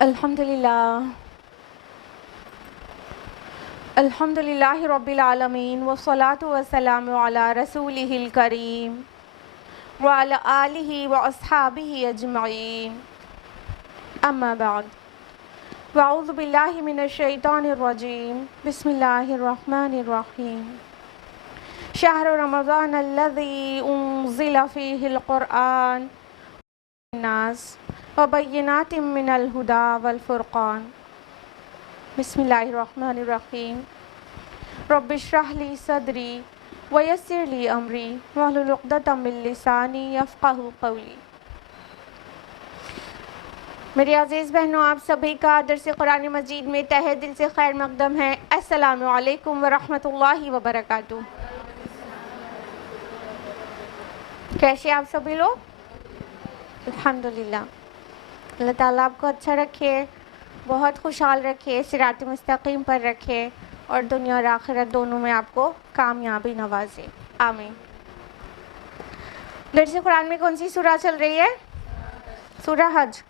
الحمدللہ الحمدللہ رب العالمین والصلاة والسلام علی رسولہ الکریم وعلی آلہ واصحابہ اجمعین اما بعد واعوذ باللہ من الشیطان الرجیم بسم اللہ الرحمن الرحیم شہر رمضان الذی انزل فیہ القرآن الناس وبینات من الہدی والفرقان بسم اللہ الرحمن الرحیم رب اشرح لی صدری ویسر لی امری واحلل عقدۃ من لسانی یفقہوا قولی۔ میری عزیز بہنوں، آپ سبھی کا درس قرآن مجید میں تہہ دل سے خیر مقدم ہے۔ السلام علیکم ورحمۃ اللہ وبرکاتہ۔ کیسے آپ سبھی لوگ؟ الحمدللہ۔ اللہ تعالیٰ آپ کو اچھا رکھے، بہت خوشحال رکھے، صراط مستقیم پر رکھے اور دنیا اور آخرت دونوں میں آپ کو کامیابی نوازے، آمین۔ درس قرآن میں کون سی سورہ چل رہی ہے؟ سورہ حج۔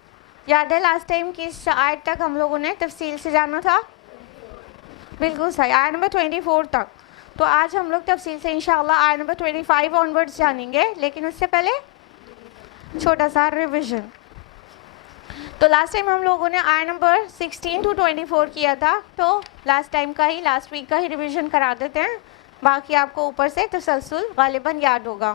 یاد ہے لاسٹ ٹائم کس آیت تک ہم لوگوں نے تفصیل سے جانا تھا؟ بالکل صحیح، آیت نمبر 24 تک۔ تو آج ہم لوگ تفصیل سے انشاءاللہ آیت نمبر 25 آنورڈز جانیں گے، لیکن اس سے پہلے چھوٹا سا ریویژن۔ تو لاسٹ ٹائم ہم لوگوں نے آیت نمبر 16 to 24 کیا تھا، تو لاسٹ ویک کا ہی ریویژن کرا دیتے ہیں، باقی آپ کو اوپر سے تسلسل غالباً یاد ہوگا۔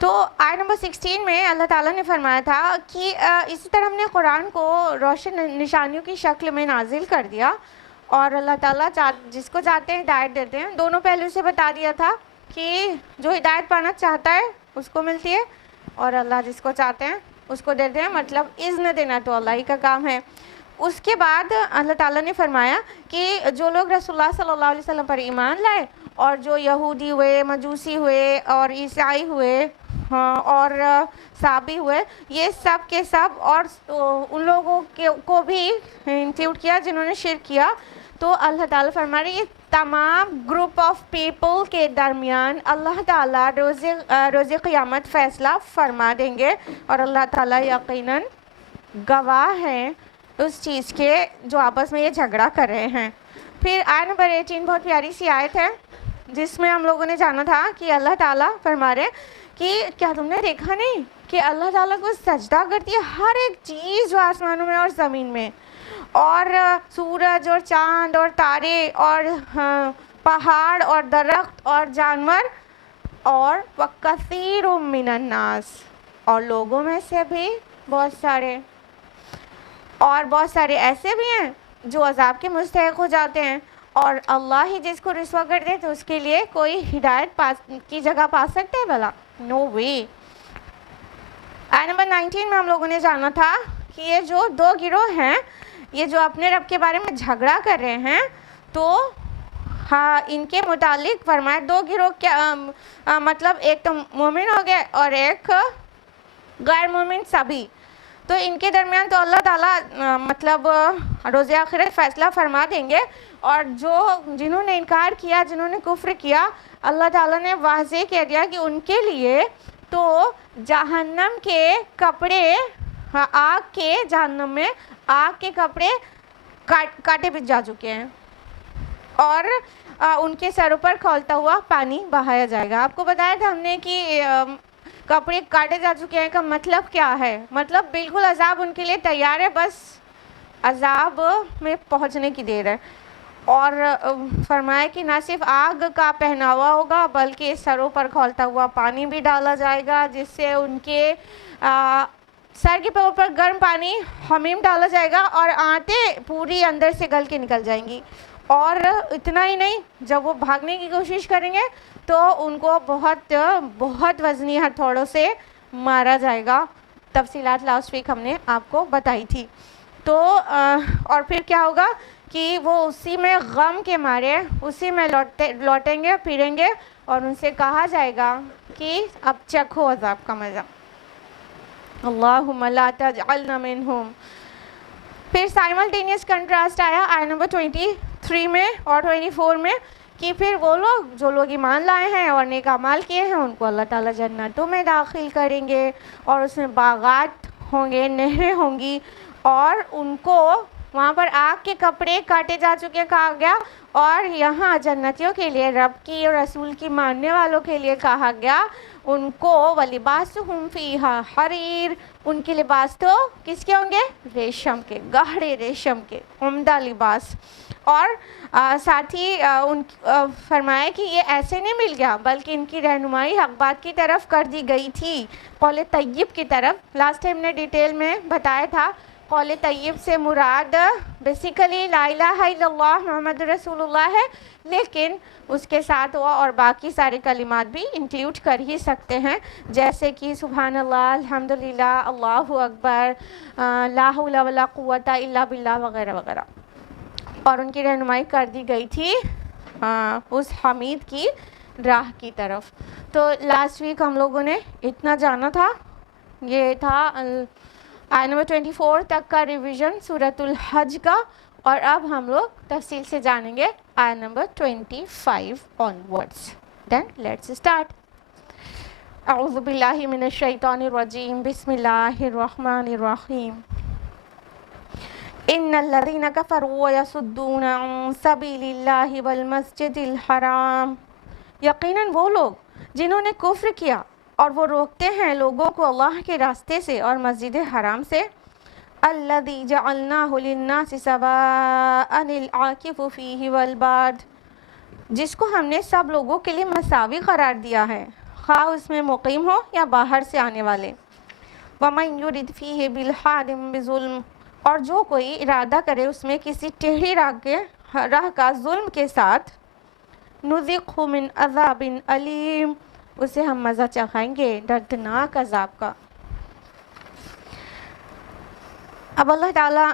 تو آیت نمبر 16 میں اللہ تعالیٰ نے فرمایا تھا کہ اسی طرح ہم نے قرآن کو روشن نشانیوں کی شکل میں نازل کر دیا، اور اللہ تعالیٰ جس کو چاہتے ہیں ہدایت دیتے ہیں۔ دونوں پہلو سے بتا دیا تھا کہ جو ہدایت پانا چاہتا ہے اس کو ملتی ہے، اور اللہ جس کو چاہتے ہیں اس کو دیتے ہیں، مطلب اذن دینا تو اللہ ہی کا کام ہے۔ اس کے بعد اللہ تعالیٰ نے فرمایا کہ جو لوگ رسول اللہ صلی اللہ علیہ وسلم پر ایمان لائے، اور جو یہودی ہوئے، مجوسی ہوئے اور عیسائی ہوئے اور صابی ہوئے، یہ سب کے سب، اور ان لوگوں کو بھی انکلیوڈ کیا جنہوں نے شرک کیا، تو اللہ تعالیٰ فرما رہے ہیں یہ تمام گروپ آف پیپل کے درمیان اللہ تعالیٰ روز قیامت فیصلہ فرما دیں گے، اور اللہ تعالیٰ یقیناً گواہ ہیں اس چیز کے جو آپس میں یہ جھگڑا کر رہے ہیں۔ پھر آیت نمبر 18 بہت پیاری سی آیت ہے، جس میں ہم لوگوں نے جانا تھا کہ اللہ تعالیٰ فرما رہے کہ کیا تم نے دیکھا نہیں کہ اللہ تعالیٰ کو سجدہ کرتی ہے ہر ایک چیز جو آسمانوں میں اور زمین میں، اور سورج اور چاند اور تارے اور پہاڑ اور درخت اور جانور، اور وَكَثِيرٌ مِّنَ النَّاسِ، اور لوگوں میں سے بھی بہت سارے، اور بہت سارے ایسے بھی ہیں جو عذاب کے مستحق ہو جاتے ہیں، اور اللہ ہی جس کو رسوا کر دے تو اس کے لیے کوئی ہدایت کی جگہ پا سکتے ہیں بھلا؟ نو وے۔ آیت نمبر 19 میں ہم لوگوں نے جانا تھا کہ یہ جو دو گروہ ہیں، یہ جو اپنے رب کے بارے میں جھگڑا کر رہے ہیں، تو ہاں ان کے متعلق فرمایا دو گروہ کیا مطلب ایک تو مومن ہو گئے اور ایک غیر مومن سبھی۔ تو ان کے درمیان تو اللہ تعالیٰ مطلب روز آخرت فیصلہ فرما دیں گے، اور جنہوں نے انکار کیا، جنہوں نے کفر کیا، اللہ تعالیٰ نے واضح کہہ دیا کہ ان کے لیے تو جہنم کے کپڑے، آگ کے جہنم میں آگ کے کپڑے کاٹے بچ جا چکے ہیں، اور ان کے سروں پر کھولتا ہوا پانی بہایا جائے گا۔ آپ کو بتایا تھا ہم نے کہ کپڑے کاٹے جا چکے ہیں کا مطلب کیا ہے؟ مطلب بالکل عذاب ان کے لیے تیار ہے، بس عذاب میں پہنچنے کی دیر ہے۔ اور فرمایا کہ نہ صرف آگ کا پہناوا ہوگا بلکہ سروں پر کھولتا ہوا پانی بھی ڈالا جائے گا، جس سے ان کے سر کے اوپر گرم پانی حمیم ڈالا جائے گا، اور آنتیں پوری اندر سے گل کے نکل جائیں گی۔ اور اتنا ہی نہیں، جب وہ بھاگنے کی کوشش کریں گے تو ان کو بہت بہت وزنی ہتھوڑوں سے مارا جائے گا۔ تفصیلات لاسٹ ویک ہم نے آپ کو بتائی تھی۔ تو اور پھر کیا ہوگا کہ وہ اسی میں غم کے مارے اسی میں لوٹیں گے پھریں گے، اور ان سے کہا جائے گا کہ اب چکھو عذاب کا مزہ، اللہم لا تجعلنا منہم۔ پھر سائملٹینیس کنٹراسٹ آیا آیت نمبر 23 میں اور 24 میں، کہ پھر وہ لوگ جو لوگ ایمان لائے ہیں اور نیک اعمال کیے ہیں ان کو اللہ تعالیٰ جنتوں میں داخل کریں گے، اور اس میں باغات ہوں گے، نہریں ہوں گی، اور ان کو وہاں پر آگ کے کپڑے کاٹے جا چکے کہا گیا، اور یہاں جنتیوں کے لیے، رب کی اور رسول کی ماننے والوں کے لیے کہا گیا ان کو وَلِبَاسُهُمْ فِيهَا حَرِيرٌ، ان کے لباس تو کس کے ہوں گے؟ ریشم کے، گہرے ریشم کے، عمدہ لباس۔ اور ساتھ ہی فرمایا کہ یہ ایسے نہیں مل گیا بلکہ ان کی رہنمائی حق بات کی طرف کر دی گئی تھی، قول طیب کی طرف۔ لاسٹ ٹائم نے ڈیٹیل میں بتایا تھا قول طیب سے مراد بیسیکلی لا الہ الا اللہ محمد رسول اللہ ہے، لیکن اس کے ساتھ وہ اور باقی سارے کلمات بھی انکلیوڈ کر ہی سکتے ہیں، جیسے کہ سبحان اللہ، الحمدللہ، اللہ اکبر، لا حول ولا قوت الا باللہ وغیرہ وغیرہ۔ اور ان کی رہنمائی کر دی گئی تھی اس حمید کی راہ کی طرف۔ تو لاسٹ ویک ہم لوگوں نے اتنا جانا تھا، یہ تھا آیت نمبر 24 تک کا ریویژن سورۃ الحج کا، اور اب ہم لوگ تفصیل سے جانیں گے آیت number 25 onwards. Then let's start. اعوذ باللہ من الشیطان الرجیم، بسم اللہ الرحمن الرحیم۔ ان الذین کفروا ویصدون عن سبیل اللہ والمسجد الحرام، یقیناً وہ لوگ جنہوں نے کفر کیا اور وہ روکتے ہیں لوگوں کو اللہ کے راستے سے اور مسجد حرام سے، الذی جعلناہ للناس سواء العاکف فیہ والباد، جس کو ہم نے سب لوگوں کے لیے مساوی قرار دیا ہے، خواہ اس میں مقیم ہو یا باہر سے آنے والے۔ ومن یرد فیہ بالحاد بظلم، اور جو کوئی ارادہ کرے اس میں کسی ٹیڑھی راہ کا ظلم کے ساتھ، نذقہ من عذاب علیم، اسے ہم مزہ چکھائیں گے دردناک عذاب کا۔ اب اللہ تعالیٰ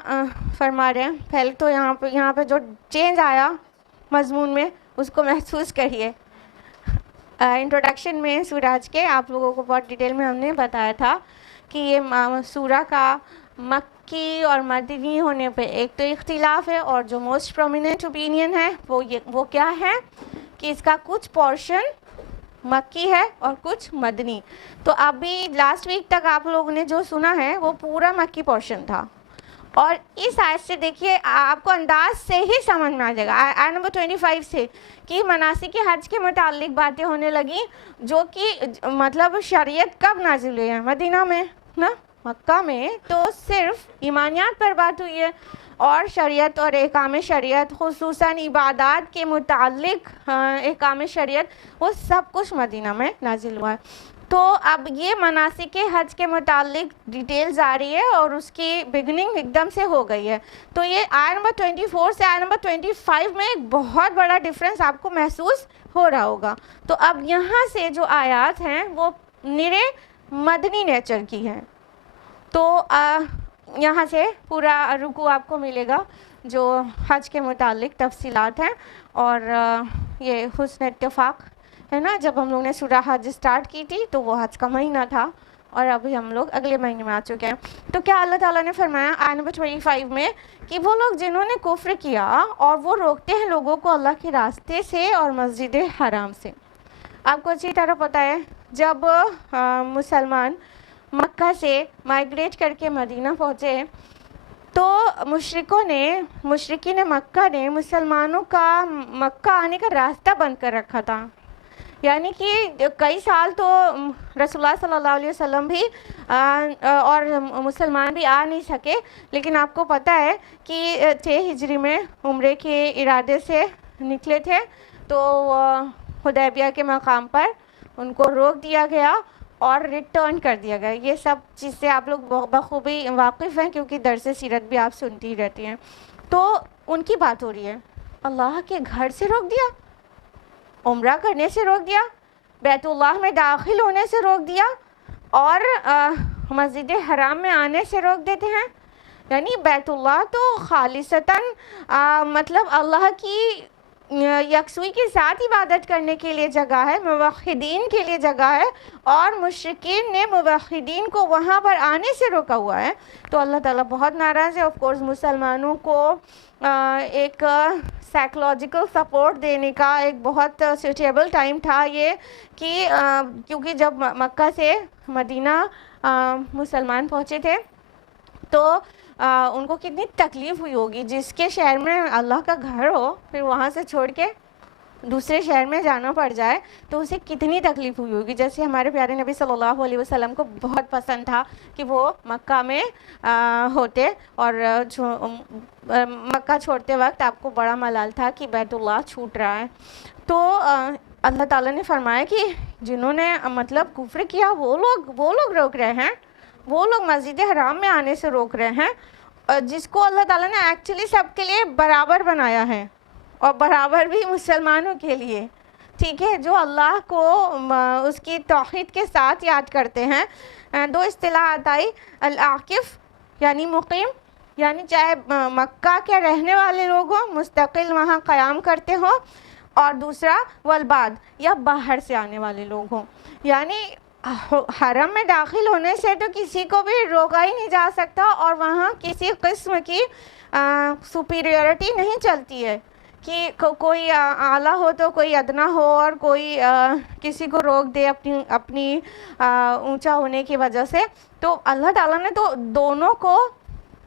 فرما رہے ہیں، پہلے تو یہاں پہ جو چینج آیا مضمون میں اس کو محسوس کریے۔ انٹروڈکشن میں سورج کے آپ لوگوں کو بہت ڈیٹیل میں ہم نے بتایا تھا کہ یہ سورہ کا مکی اور مدنی ہونے پہ ایک تو اختلاف ہے، اور جو موسٹ پرومیننٹ اوپینین ہے وہ کیا ہے کہ اس کا کچھ پورشن مکی ہے اور کچھ مدنی۔ تو ابھی لاسٹ ویک تک آپ لوگوں نے جو سنا ہے وہ پورا مکی پورشن تھا، اور اس آیت سے دیکھیے آپ کو انداز سے ہی سمجھ میں آ جائے گا آیت نمبر 25 سے کہ مناسک حج کے متعلق باتیں ہونے لگیں، جو کہ مطلب شریعت کب نازل ہوئی ہے؟ مدینہ میں نا، مکہ میں تو صرف ایمانیات پر بات ہوئی ہے، اور شریعت اور احکام شریعت خصوصاً عبادات کے متعلق احکام شریعت وہ سب کچھ مدینہ میں نازل ہوا ہے۔ تو اب یہ مناسک حج کے متعلق ڈیٹیلز آ رہی ہے اور اس کی بگننگ ایک دم سے ہو گئی ہے۔ تو یہ آیت نمبر 24 سے آیت نمبر 25 میں ایک بہت بڑا ڈفرینس آپ کو محسوس ہو رہا ہوگا۔ تو اب یہاں سے جو آیات ہیں وہ نرے مدنی نیچر کی ہیں۔ تو یہاں سے پورا رکوع آپ کو ملے گا جو حج کے متعلق تفصیلات ہیں، اور یہ حسن اتفاق ہے نا، جب ہم لوگ نے سورہ حج سٹارٹ کی تھی تو وہ حج کا مہینہ تھا، اور ابھی ہم لوگ اگلے مہینے میں آ چکے ہیں۔ تو کیا اللہ تعالیٰ نے فرمایا آیت نمبر 25 میں کہ وہ لوگ جنہوں نے کفر کیا اور وہ روکتے ہیں لوگوں کو اللہ کے راستے سے اور مسجد حرام سے۔ آپ کو اچھی طرح پتہ ہے جب مسلمان مکہ سے مائیگریٹ کر کے مدینہ پہنچے تو مشرکین مکہ نے مسلمانوں کا مکہ آنے کا راستہ بند کر رکھا تھا، یعنی کہ کئی سال تو رسول اللہ صلی اللہ علیہ وسلم بھی اور مسلمان بھی آ نہیں سکے، لیکن آپ کو پتہ ہے کہ 6 ہجری میں عمرے کے ارادے سے نکلے تھے، تو حدیبیہ کے مقام پر ان کو روک دیا گیا اور ریٹرن کر دیا گیا۔ یہ سب چیز سے آپ لوگ بخوبی واقف ہیں کیونکہ درس سیرت بھی آپ سنتی رہتی ہیں۔ تو ان کی بات ہو رہی ہے، اللہ کے گھر سے روک دیا، عمرہ کرنے سے روک دیا، بیت اللہ میں داخل ہونے سے روک دیا، اور مسجد حرام میں آنے سے روک دیتے ہیں۔ یعنی بیت اللہ تو خالصتاً مطلب اللہ کی یکسوئی کے ساتھ عبادت کرنے کے لیے جگہ ہے، موحدین کے لیے جگہ ہے، اور مشرکین نے موحدین کو وہاں پر آنے سے روکا ہوا ہے، تو اللہ تعالیٰ بہت ناراض ہے۔ آف کورس مسلمانوں کو ایک سائیکولوجیکل سپورٹ دینے کا ایک بہت سوٹیبل ٹائم تھا یہ، کہ کیونکہ جب مکہ سے مدینہ مسلمان پہنچے تھے تو ان کو کتنی تکلیف ہوئی ہوگی، جس کے شہر میں اللہ کا گھر ہو پھر وہاں سے چھوڑ کے دوسرے شہر میں جانا پڑ جائے تو اسے کتنی تکلیف ہوئی ہوگی۔ جیسے ہمارے پیارے نبی صلی اللہ علیہ وسلم کو بہت پسند تھا کہ وہ مکہ میں ہوتے، اور مکہ چھوڑتے وقت آپ کو بڑا ملال تھا کہ بیت اللہ چھوٹ رہا ہے۔ تو اللہ تعالیٰ نے فرمایا کہ جنہوں نے مطلب کفر کیا وہ لوگ روک رہے ہیں، وہ لوگ مسجد حرام میں آنے سے روک رہے ہیں، جس کو اللہ تعالیٰ نے ایکچولی سب کے لیے برابر بنایا ہے، اور برابر بھی مسلمانوں کے لیے، ٹھیک ہے، جو اللہ کو اس کی توحید کے ساتھ یاد کرتے ہیں۔ دو اصطلاحات آئی، العاکف یعنی مقیم، یعنی چاہے مکہ کے رہنے والے لوگ ہوں، مستقل وہاں قیام کرتے ہوں، اور دوسرا والباد یا باہر سے آنے والے لوگ ہوں، یعنی حرم میں داخل ہونے سے تو کسی کو بھی روکا ہی نہیں جا سکتا، اور وہاں کسی قسم کی سپیریورٹی نہیں چلتی ہے کہ کوئی اعلیٰ ہو تو کوئی ادنا ہو، اور کوئی کسی کو روک دے اپنی اونچا ہونے کی وجہ سے۔ تو اللہ تعالیٰ نے تو دونوں کو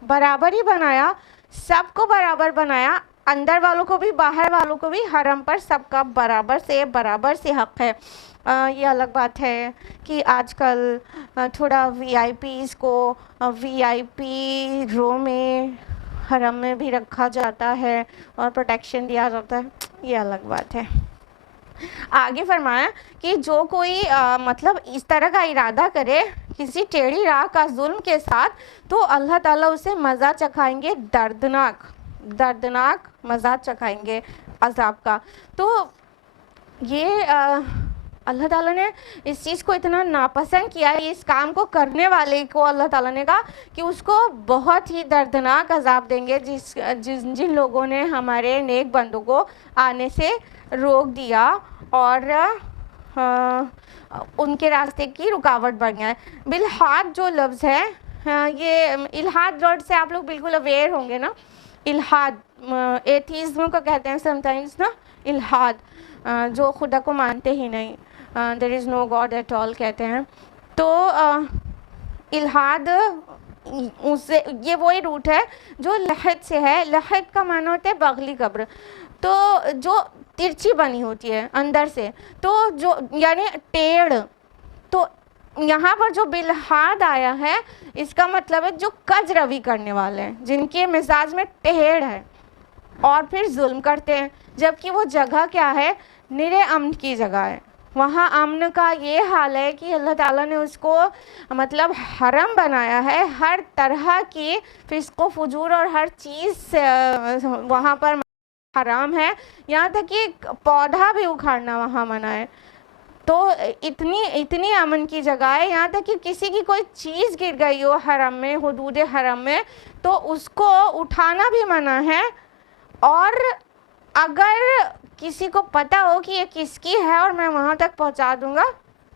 برابر ہی بنایا، سب کو برابر بنایا، اندر والوں کو بھی باہر والوں کو بھی، حرم پر سب کا برابر سے حق ہے۔ یہ الگ بات ہے کہ آج کل تھوڑا وی آئی پیز کو وی آئی پی رو میں حرم میں بھی رکھا جاتا ہے اور پروٹیکشن دیا جاتا ہے، یہ الگ بات ہے۔ آگے فرمایا کہ جو کوئی مطلب اس طرح کا ارادہ کرے کسی ٹیڑھی راہ کا ظلم کے ساتھ، تو اللہ تعالیٰ اسے مزہ چکھائیں گے، دردناک مزہ چکھائیں گے عذاب کا۔ تو یہ اللہ تعالیٰ نے اس چیز کو اتنا ناپسند کیا ہے، اس کام کو کرنے والے کو اللہ تعالیٰ نے کہا کہ اس کو بہت ہی دردناک عذاب دیں گے، جن لوگوں نے ہمارے نیک بندوں کو آنے سے روک دیا اور ان کے راستے کی رکاوٹ بن گیا ہے۔ بالحاد جو لفظ ہے، یہ الحاد ورڈ سے آپ لوگ بالکل اویئر ہوں گے نا، الحاد ایتھیزم کو کہتے ہیں سم ٹائمز نا، الحاد جو خدا کو مانتے ہی نہیں، there is no God at all کہتے ہیں۔ تو الحاد یہ وہی روٹ ہے جو لحد سے ہے، لحد کا معنی ہوتا ہے بغلی قبر، تو جو ترچی بنی ہوتی ہے اندر سے، تو جو یعنی ٹیڑھ، تو یہاں پر جو بالحاد آیا ہے اس کا مطلب ہے جو کج روی کرنے والے ہیں، جن کے مزاج میں ٹیڑھ ہے اور پھر ظلم کرتے ہیں، جبکہ وہ جگہ کیا ہے، نرے امن کی جگہ ہے۔ وہاں امن کا یہ حال ہے کہ اللہ تعالیٰ نے اس کو مطلب حرم بنایا ہے، ہر طرح کی فسق و فجور اور ہر چیز وہاں پر حرام ہے، یہاں تک کہ پودا بھی اکھاڑنا وہاں منع ہے۔ تو اتنی امن کی جگہ ہے، یہاں تک کہ کسی کی کوئی چیز گر گئی ہو حرم میں، حدود حرم میں، تو اس کو اٹھانا بھی منع ہے، اور اگر کسی کو پتہ ہو کہ یہ کس کی ہے اور میں وہاں تک پہنچا دوں گا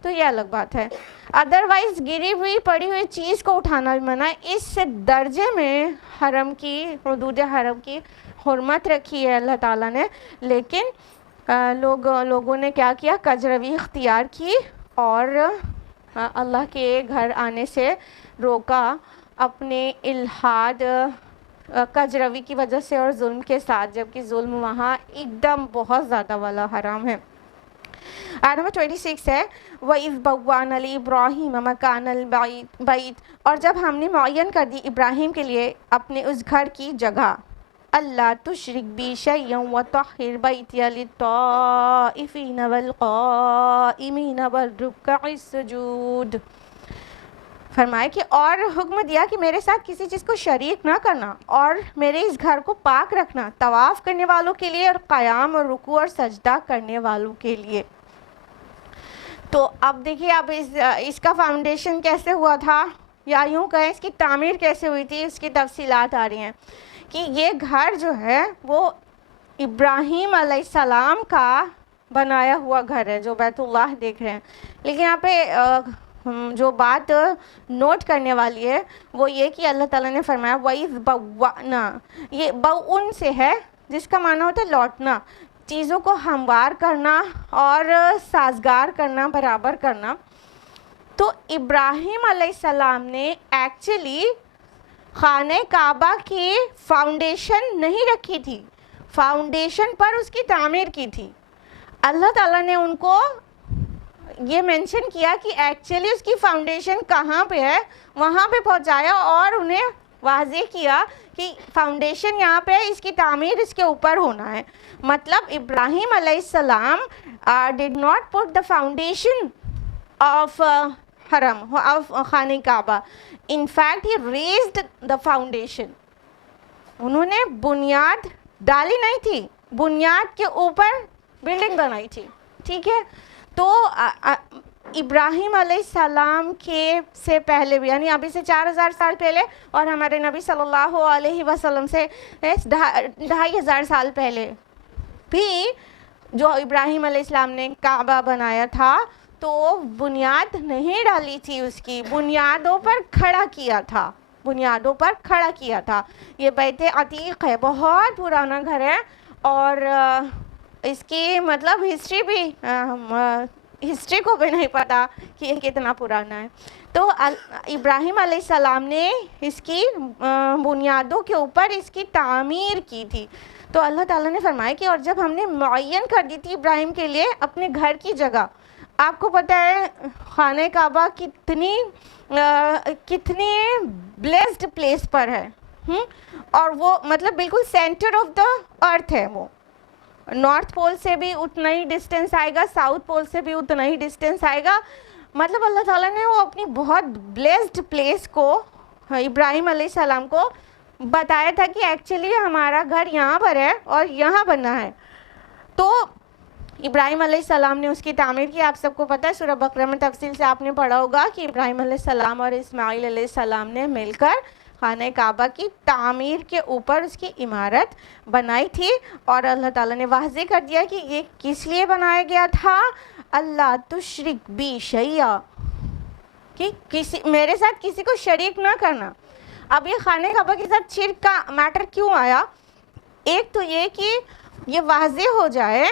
تو یہ الگ بات ہے، ادروائز گری ہوئی پڑی ہوئی چیز کو اٹھانا بھی منع ہے۔ اس درجے میں حرم کی، حدود حرم کی حرمت رکھی ہے اللہ تعالیٰ نے، لیکن لوگوں نے کیا کیا، کجروی اختیار کی اور اللہ کے گھر آنے سے روکا، اپنے الحاد کجروی کی وجہ سے اور ظلم کے ساتھ، جبکہ ظلم وہاں ایک دم بہت زیادہ والا حرام ہے۔ آیت نمبر 26 ہے، وَإِذْ بَوَّأْنَا لِإِبْرَاهِيمَ مَكَانَ الْبَيْتِ، اور جب ہم نے معین کر دی ابراہیم کے لیے اپنے اس گھر کی جگہ، اللہ تشرک بی شیئا وطہر بیتی للطائفین والقائمین والرکع السجود، فرمائے کہ اور حکم دیا کہ میرے ساتھ کسی چیز کو شریک نہ کرنا، اور میرے اس گھر کو پاک رکھنا طواف کرنے والوں کے لیے اور قیام اور رکوع اور سجدہ کرنے والوں کے لیے۔ تو اب دیکھیے اب اس کا فاؤنڈیشن کیسے ہوا تھا، یا یوں کہیں اس کی تعمیر کیسے ہوئی تھی، اس کی تفصیلات آ رہی ہیں کہ یہ گھر جو ہے وہ ابراہیم علیہ السلام کا بنایا ہوا گھر ہے جو بیت اللہ دیکھ رہے ہیں. لیکن یہاں پہ جو بات نوٹ کرنے والی ہے وہ یہ کہ اللہ تعالیٰ نے فرمایا وَإِذْ بَوَّأْنَا، یہ بَوْن سے ہے جس کا معنی ہوتا ہے لوٹنا، چیزوں کو ہموار کرنا اور سازگار کرنا، برابر کرنا. تو ابراہیم علیہ السلام نے ایکچولی خانہ کعبہ کی فاؤنڈیشن نہیں رکھی تھی، فاؤنڈیشن پر اس کی تعمیر کی تھی. اللہ تعالیٰ نے ان کو یہ مینشن کیا کہ ایکچولی اس کی فاؤنڈیشن کہاں پہ ہے، وہاں پہ پہنچایا اور انہیں واضح کیا کہ فاؤنڈیشن یہاں پہ ہے، اس کی تعمیر اس کے اوپر ہونا ہے. مطلب ابراہیم علیہ السلام did not put the foundation of حرم of خانہ کعبہ. In fact he raised the foundation. انہوں نے بنیاد ڈالی نہیں تھی، بنیاد کے اوپر بلڈنگ بنائی تھی. ٹھیک ہے، تو ابراہیم علیہ السلام کے سے پہلے بھی، یعنی ابھی سے 4000 سال پہلے، اور ہمارے نبی صلی اللہ علیہ وسلم سے 2500 سال پہلے بھی جو ابراہیم علیہ السلام نے کعبہ بنایا تھا تو بنیاد نہیں ڈالی تھی، اس کی بنیادوں پر کھڑا کیا تھا، بنیادوں پر کھڑا کیا تھا. یہ بیت عتیق ہے، بہت پرانا گھر ہے، اور اس کی مطلب ہسٹری بھی ہسٹری کو بھی نہیں پتا کہ یہ کتنا پرانا ہے. تو ابراہیم علیہ السلام نے اس کی بنیادوں کے اوپر اس کی تعمیر کی تھی. تو اللہ تعالیٰ نے فرمایا کہ اور جب ہم نے معین کر دی تھی ابراہیم کے لیے اپنے گھر کی جگہ، آپ کو پتہ ہے خانہ کعبہ کتنی بلیسڈ پلیس پر ہے، اور وہ مطلب بالکل سینٹر آف دا ارتھ ہے. وہ نارتھ پول سے بھی اتنا ہی ڈسٹینس آئے گا، ساؤتھ پول سے بھی اتنا ہی ڈسٹینس آئے گا. مطلب اللہ تعالیٰ نے وہ اپنی بہت بلیسڈ پلیس کو ابراہیم علیہ السلام کو بتایا تھا کہ ایکچولی ہمارا گھر یہاں پر ہے اور یہاں بننا ہے. تو ابراہیم علیہ السلام نے اس کی تعمیر کی. آپ سب کو پتہ ہے سورہ بقرہ میں تفصیل سے آپ نے پڑھا ہوگا کہ ابراہیم علیہ السلام اور اسماعیل علیہ السلام نے مل کر خانہ کعبہ کی تعمیر کے اوپر اس کی عمارت بنائی تھی. اور اللہ تعالیٰ نے واضح کر دیا کہ یہ کس لیے بنایا گیا تھا، اللہ تشرک بی شیئا، کہ میرے ساتھ کسی کو شریک نہ کرنا. اب یہ خانہ کعبہ کے ساتھ شرک کا میٹر کیوں آیا؟ ایک تو یہ کہ یہ واضح ہو جائے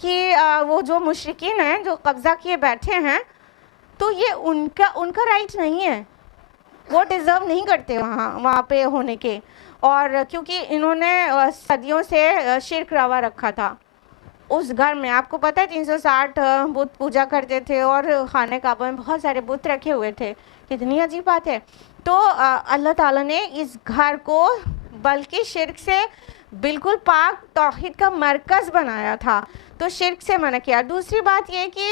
کہ وہ جو مشرکین ہیں جو قبضہ کیے بیٹھے ہیں تو یہ ان کا رائٹ نہیں ہے، وہ ڈیزرو نہیں کرتے وہاں پہ ہونے کے. اور کیونکہ انہوں نے صدیوں سے شرک روا رکھا تھا اس گھر میں. آپ کو پتہ ہے 360 بت پوجا کرتے تھے اور خانہ کعبہ میں بہت سارے بت رکھے ہوئے تھے. کتنی عجیب بات ہے. تو اللہ تعالیٰ نے اس گھر کو بلکہ شرک سے بالکل پاک توحید کا مرکز بنایا تھا، تو شرک سے منع کیا. دوسری بات یہ کہ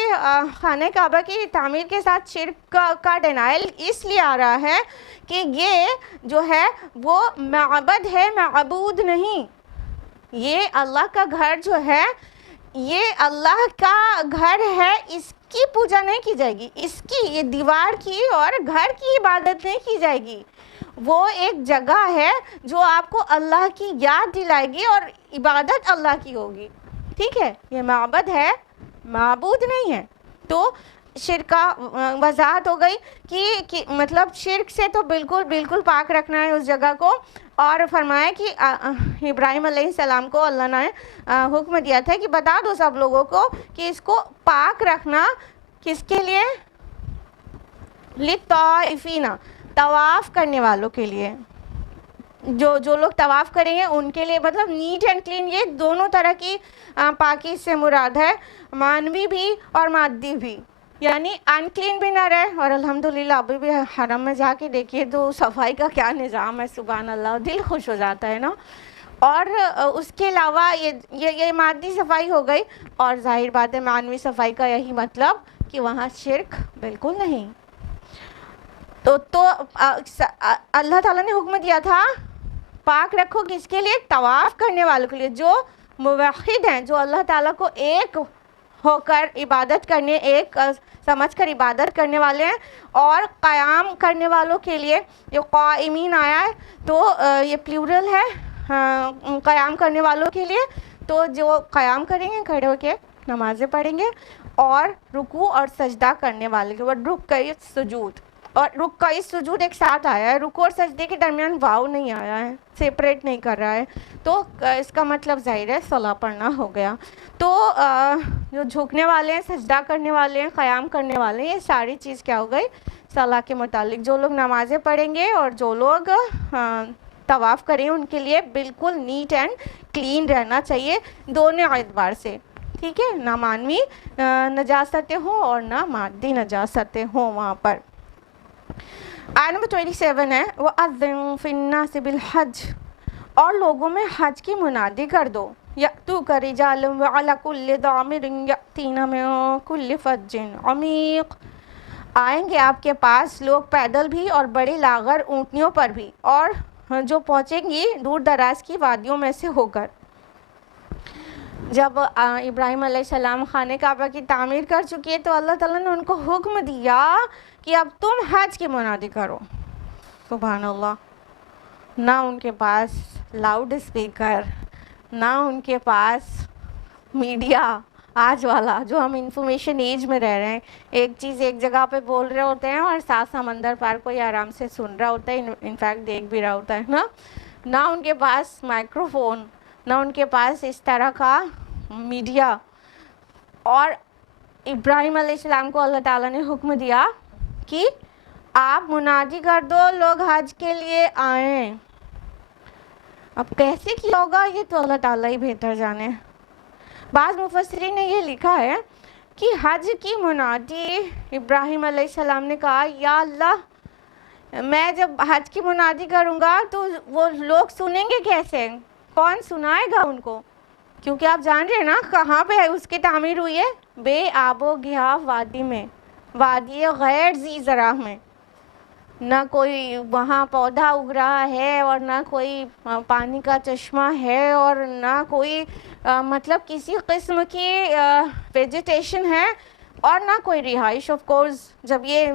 خانہ کعبہ کی تعمیر کے ساتھ شرک کا ڈینائل اس لیے آ رہا ہے کہ یہ جو ہے وہ معبد ہے، معبود نہیں. یہ اللہ کا گھر جو ہے یہ اللہ کا گھر ہے، اس کی پوجا نہیں کی جائے گی، اس کی یہ دیوار کی اور گھر کی عبادت نہیں کی جائے گی. وہ ایک جگہ ہے جو آپ کو اللہ کی یاد دلائے گی اور عبادت اللہ کی ہوگی. ٹھیک ہے، یہ معبد ہے، معبود نہیں ہے. تو شرک کا وضاحت ہو گئی کہ مطلب شرک سے تو بالکل پاک رکھنا ہے اس جگہ کو. اور فرمایا کہ ابراہیم علیہ السلام کو اللہ نے حکم دیا تھا کہ بتا دو سب لوگوں کو کہ اس کو پاک رکھنا. کس کے لیے؟ للطائفین، طواف کرنے والوں کے لیے. جو لوگ طواف کریں گے ان کے لیے، مطلب نیٹ اینڈ کلین، یہ دونوں طرح کی پاکی سے مراد ہے، معنوی بھی اور مادی بھی. یعنی ان کلین بھی نہ رہے. اور الحمدللہ ابھی بھی حرم میں جا کے دیکھیے تو صفائی کا کیا نظام ہے، سبحان اللہ، دل خوش ہو جاتا ہے نا. اور اس کے علاوہ یہ مادی صفائی ہو گئی، اور ظاہر بات ہے معنوی صفائی کا یہی مطلب کہ وہاں شرک بالکل نہیں. تو اللہ تعالیٰ نے حکم دیا تھا پاک رکھو. کس کے لیے؟ طواف کرنے والوں کے لیے، جو موحد ہیں، جو اللہ تعالیٰ کو ایک ہو کر عبادت کرنے، ایک سمجھ کر عبادت کرنے والے ہیں. اور قیام کرنے والوں کے لیے یہ قائمین آیا ہے تو یہ پلیورل ہے قیام کرنے والوں کے لیے. تو جو قیام کریں گے کھڑے ہو کے نمازیں پڑھیں گے, اور رکوع اور سجدہ کرنے والے کے بعد رکوع سجود, اور رکوع سجود ایک ساتھ آیا ہے, رکوع اور سجدے کے درمیان واو نہیں آیا ہے, سیپریٹ نہیں کر رہا ہے, تو اس کا مطلب ظاہر ہے صلاح پڑھنا ہو گیا. تو جو جھکنے والے ہیں, سجدہ کرنے والے ہیں, قیام کرنے والے ہیں, یہ ساری چیز کیا ہو گئی صلاح کے متعلق. جو لوگ نمازیں پڑھیں گے اور جو لوگ طواف کریں ان کے لیے بالکل نیٹ اینڈ کلین رہنا چاہیے دونوں اعتبار سے, ٹھیک ہے, نہ مانوی نجاستیں ہوں اور نہ مادی نجاستیں ہوں وہاں پر. آیت نمبر 27 ہے وَأَذِّن فِي النَّاسِ بِالْحَجِّ, اور لوگوں میں حج کی منادی کر دو, یأتوک رجالا وعلی کل ضامر یأتین من کل فج عمیق, آئیں گے آپ کے پاس لوگ پیدل بھی اور بڑے لاغر اونٹنیوں پر بھی, اور جو پہنچیں گی دور دراز کی وادیوں میں سے ہو کر. جب ابراہیم علیہ السلام خانہ کعبہ کی تعمیر کر چکی ہے تو اللہ تعالیٰ نے ان کو حکم دیا کہ اب تم حج کی منادی کرو. سبحان اللہ, نہ ان کے پاس لاؤڈ اسپیکر, نہ ان کے پاس میڈیا آج والا جو ہم انفارمیشن ایج میں رہ رہے ہیں, ایک چیز ایک جگہ پہ بول رہے ہوتے ہیں اور ساتھ سمندر پار کوئی آرام سے سن رہا ہوتا ہے, انفیکٹ دیکھ بھی رہا ہوتا ہے نا. نہ ان کے پاس مائکرو فون, نہ ان کے پاس اس طرح کا میڈیا, اور ابراہیم علیہ السلام کو اللہ تعالیٰ نے حکم دیا کہ آپ منادی کر دو لوگ حج کے لیے آئیں. اب کیسے کیا ہوگا یہ تو اللہ تعالیٰ ہی بہتر جانے. بعض مفسرین نے یہ لکھا ہے کہ حج کی منادی ابراہیم علیہ السلام نے کہا یا اللہ میں جب حج کی منادی کروں گا تو وہ لوگ سنیں گے کیسے, کون سنائے گا ان کو, کیونکہ آپ جان رہے ہیں نا کہاں پہ اس کی تعمیر ہوئی ہے, بے آب و گیا وادی میں, وادی غیر ذی زرع میں, نہ کوئی وہاں پودا اگ رہا ہے اور نہ کوئی پانی کا چشمہ ہے اور نہ کوئی مطلب کسی قسم کی ویجیٹیشن ہے, اور نہ کوئی رہائش. آف کورس جب یہ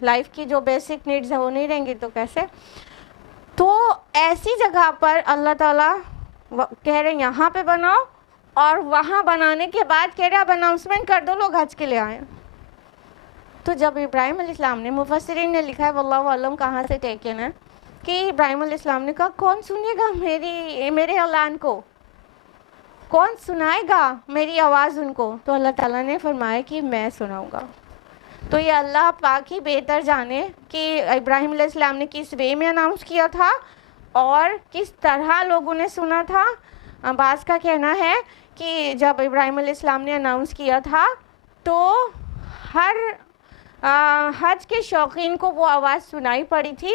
لائف کی جو بیسک نیڈز ہیں وہ نہیں رہیں گی تو کیسے. تو ایسی جگہ پر اللہ تعالیٰ کہہ رہے ہیں یہاں پہ بناؤ, اور وہاں بنانے کے بعد کہہ رہا اناؤنسمنٹ کر دو لوگ حج کے لیے آئیں. تو جب ابراہیم علیہ السلام نے, مفسرین نے لکھا ہے واللہ اعلم کہاں سے ٹیکن ہے, کہ ابراہیم علیہ السلام نے کہا کون سنے گا میرے اعلان کو, کون سنائے گا میری آواز ان کو. تو اللہ تعالیٰ نے فرمایا کہ میں سناؤں گا. تو یہ اللہ پاک ہی بہتر جانے کہ ابراہیم علیہ السلام نے کس وے میں اناؤنس کیا تھا اور کس طرح لوگوں نے سنا تھا. بعض کا کہنا ہے کہ جب ابراہیم علیہ السلام نے اناؤنس کیا تھا تو ہر حج کے شوقین کو وہ آواز سنائی پڑی تھی,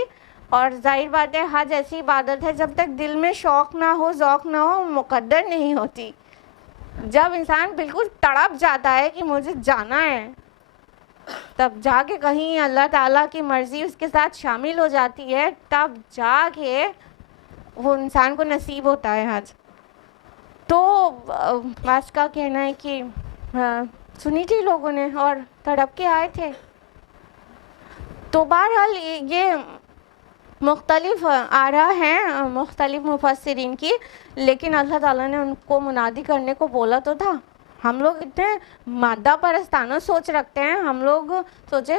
اور ظاہر بات ہے حج ایسی عبادت ہے جب تک دل میں شوق نہ ہو, ذوق نہ ہو, مقدر نہیں ہوتی. جب انسان بالکل تڑپ جاتا ہے کہ مجھے جانا ہے, تب جا کے کہیں اللہ تعالیٰ کی مرضی اس کے ساتھ شامل ہو جاتی ہے, تب جا کے وہ انسان کو نصیب ہوتا ہے حج. تو بعض کا کہنا ہے کہ سنی تھی لوگوں نے اور تڑپ کے آئے تھے. تو بہرحال یہ مختلف آراء ہیں مختلف مفسرین کی, لیکن اللہ تعالیٰ نے ان کو منادی کرنے کو بولا تو تھا. ہم لوگ اتنے مادہ پرستانہ سوچ رکھتے ہیں, ہم لوگ سوچے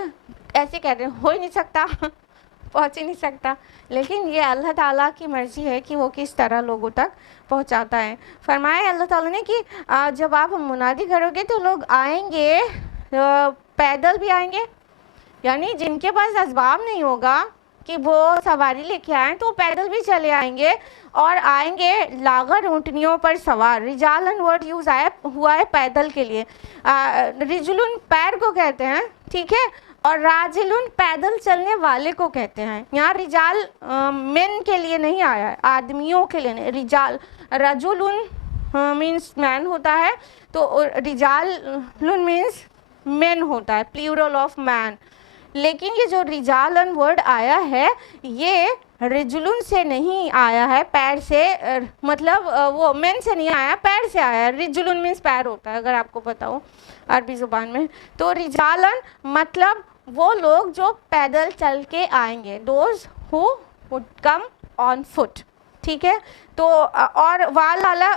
ایسے کہتے ہیں ہو ہی نہیں سکتا, پہنچ ہی نہیں سکتا, لیکن یہ اللہ تعالیٰ کی مرضی ہے کہ وہ کس طرح لوگوں تک پہنچاتا ہے. فرمایا اللہ تعالیٰ نے کہ جب آپ منادی کرو گے تو لوگ آئیں گے, پیدل بھی آئیں گے, یعنی جن کے پاس اسباب نہیں ہوگا کہ وہ سواری لے کے آئیں تو پیدل بھی چلے آئیں گے, اور آئیں گے لاغر اونٹنیوں پر سوار. رجالن ورڈ یوز ہوا ہے پیدل کے لیے, رجلن پیر کو کہتے ہیں, ٹھیک ہے, اور راجلن پیدل چلنے والے کو کہتے ہیں. یہاں رجال مین کے لیے نہیں آیا ہے, آدمیوں کے لیے نہیں. رجال رجلن مینس مین ہوتا ہے, تو رجالن مینس مین ہوتا ہے, پلیورل آف مین. لیکن یہ جو رجالن ورڈ آیا ہے یہ رجلن سے نہیں آیا ہے, پیر سے, مطلب وہ مین سے نہیں آیا, پیر سے آیا ہے. رجلن مینس پیر ہوتا ہے اگر آپ کو پتا ہو عربی زبان میں. تو رجالن مطلب وہ لوگ جو پیدل چل کے آئیں گے, those who would come on foot, ٹھیک ہے. تو اور والا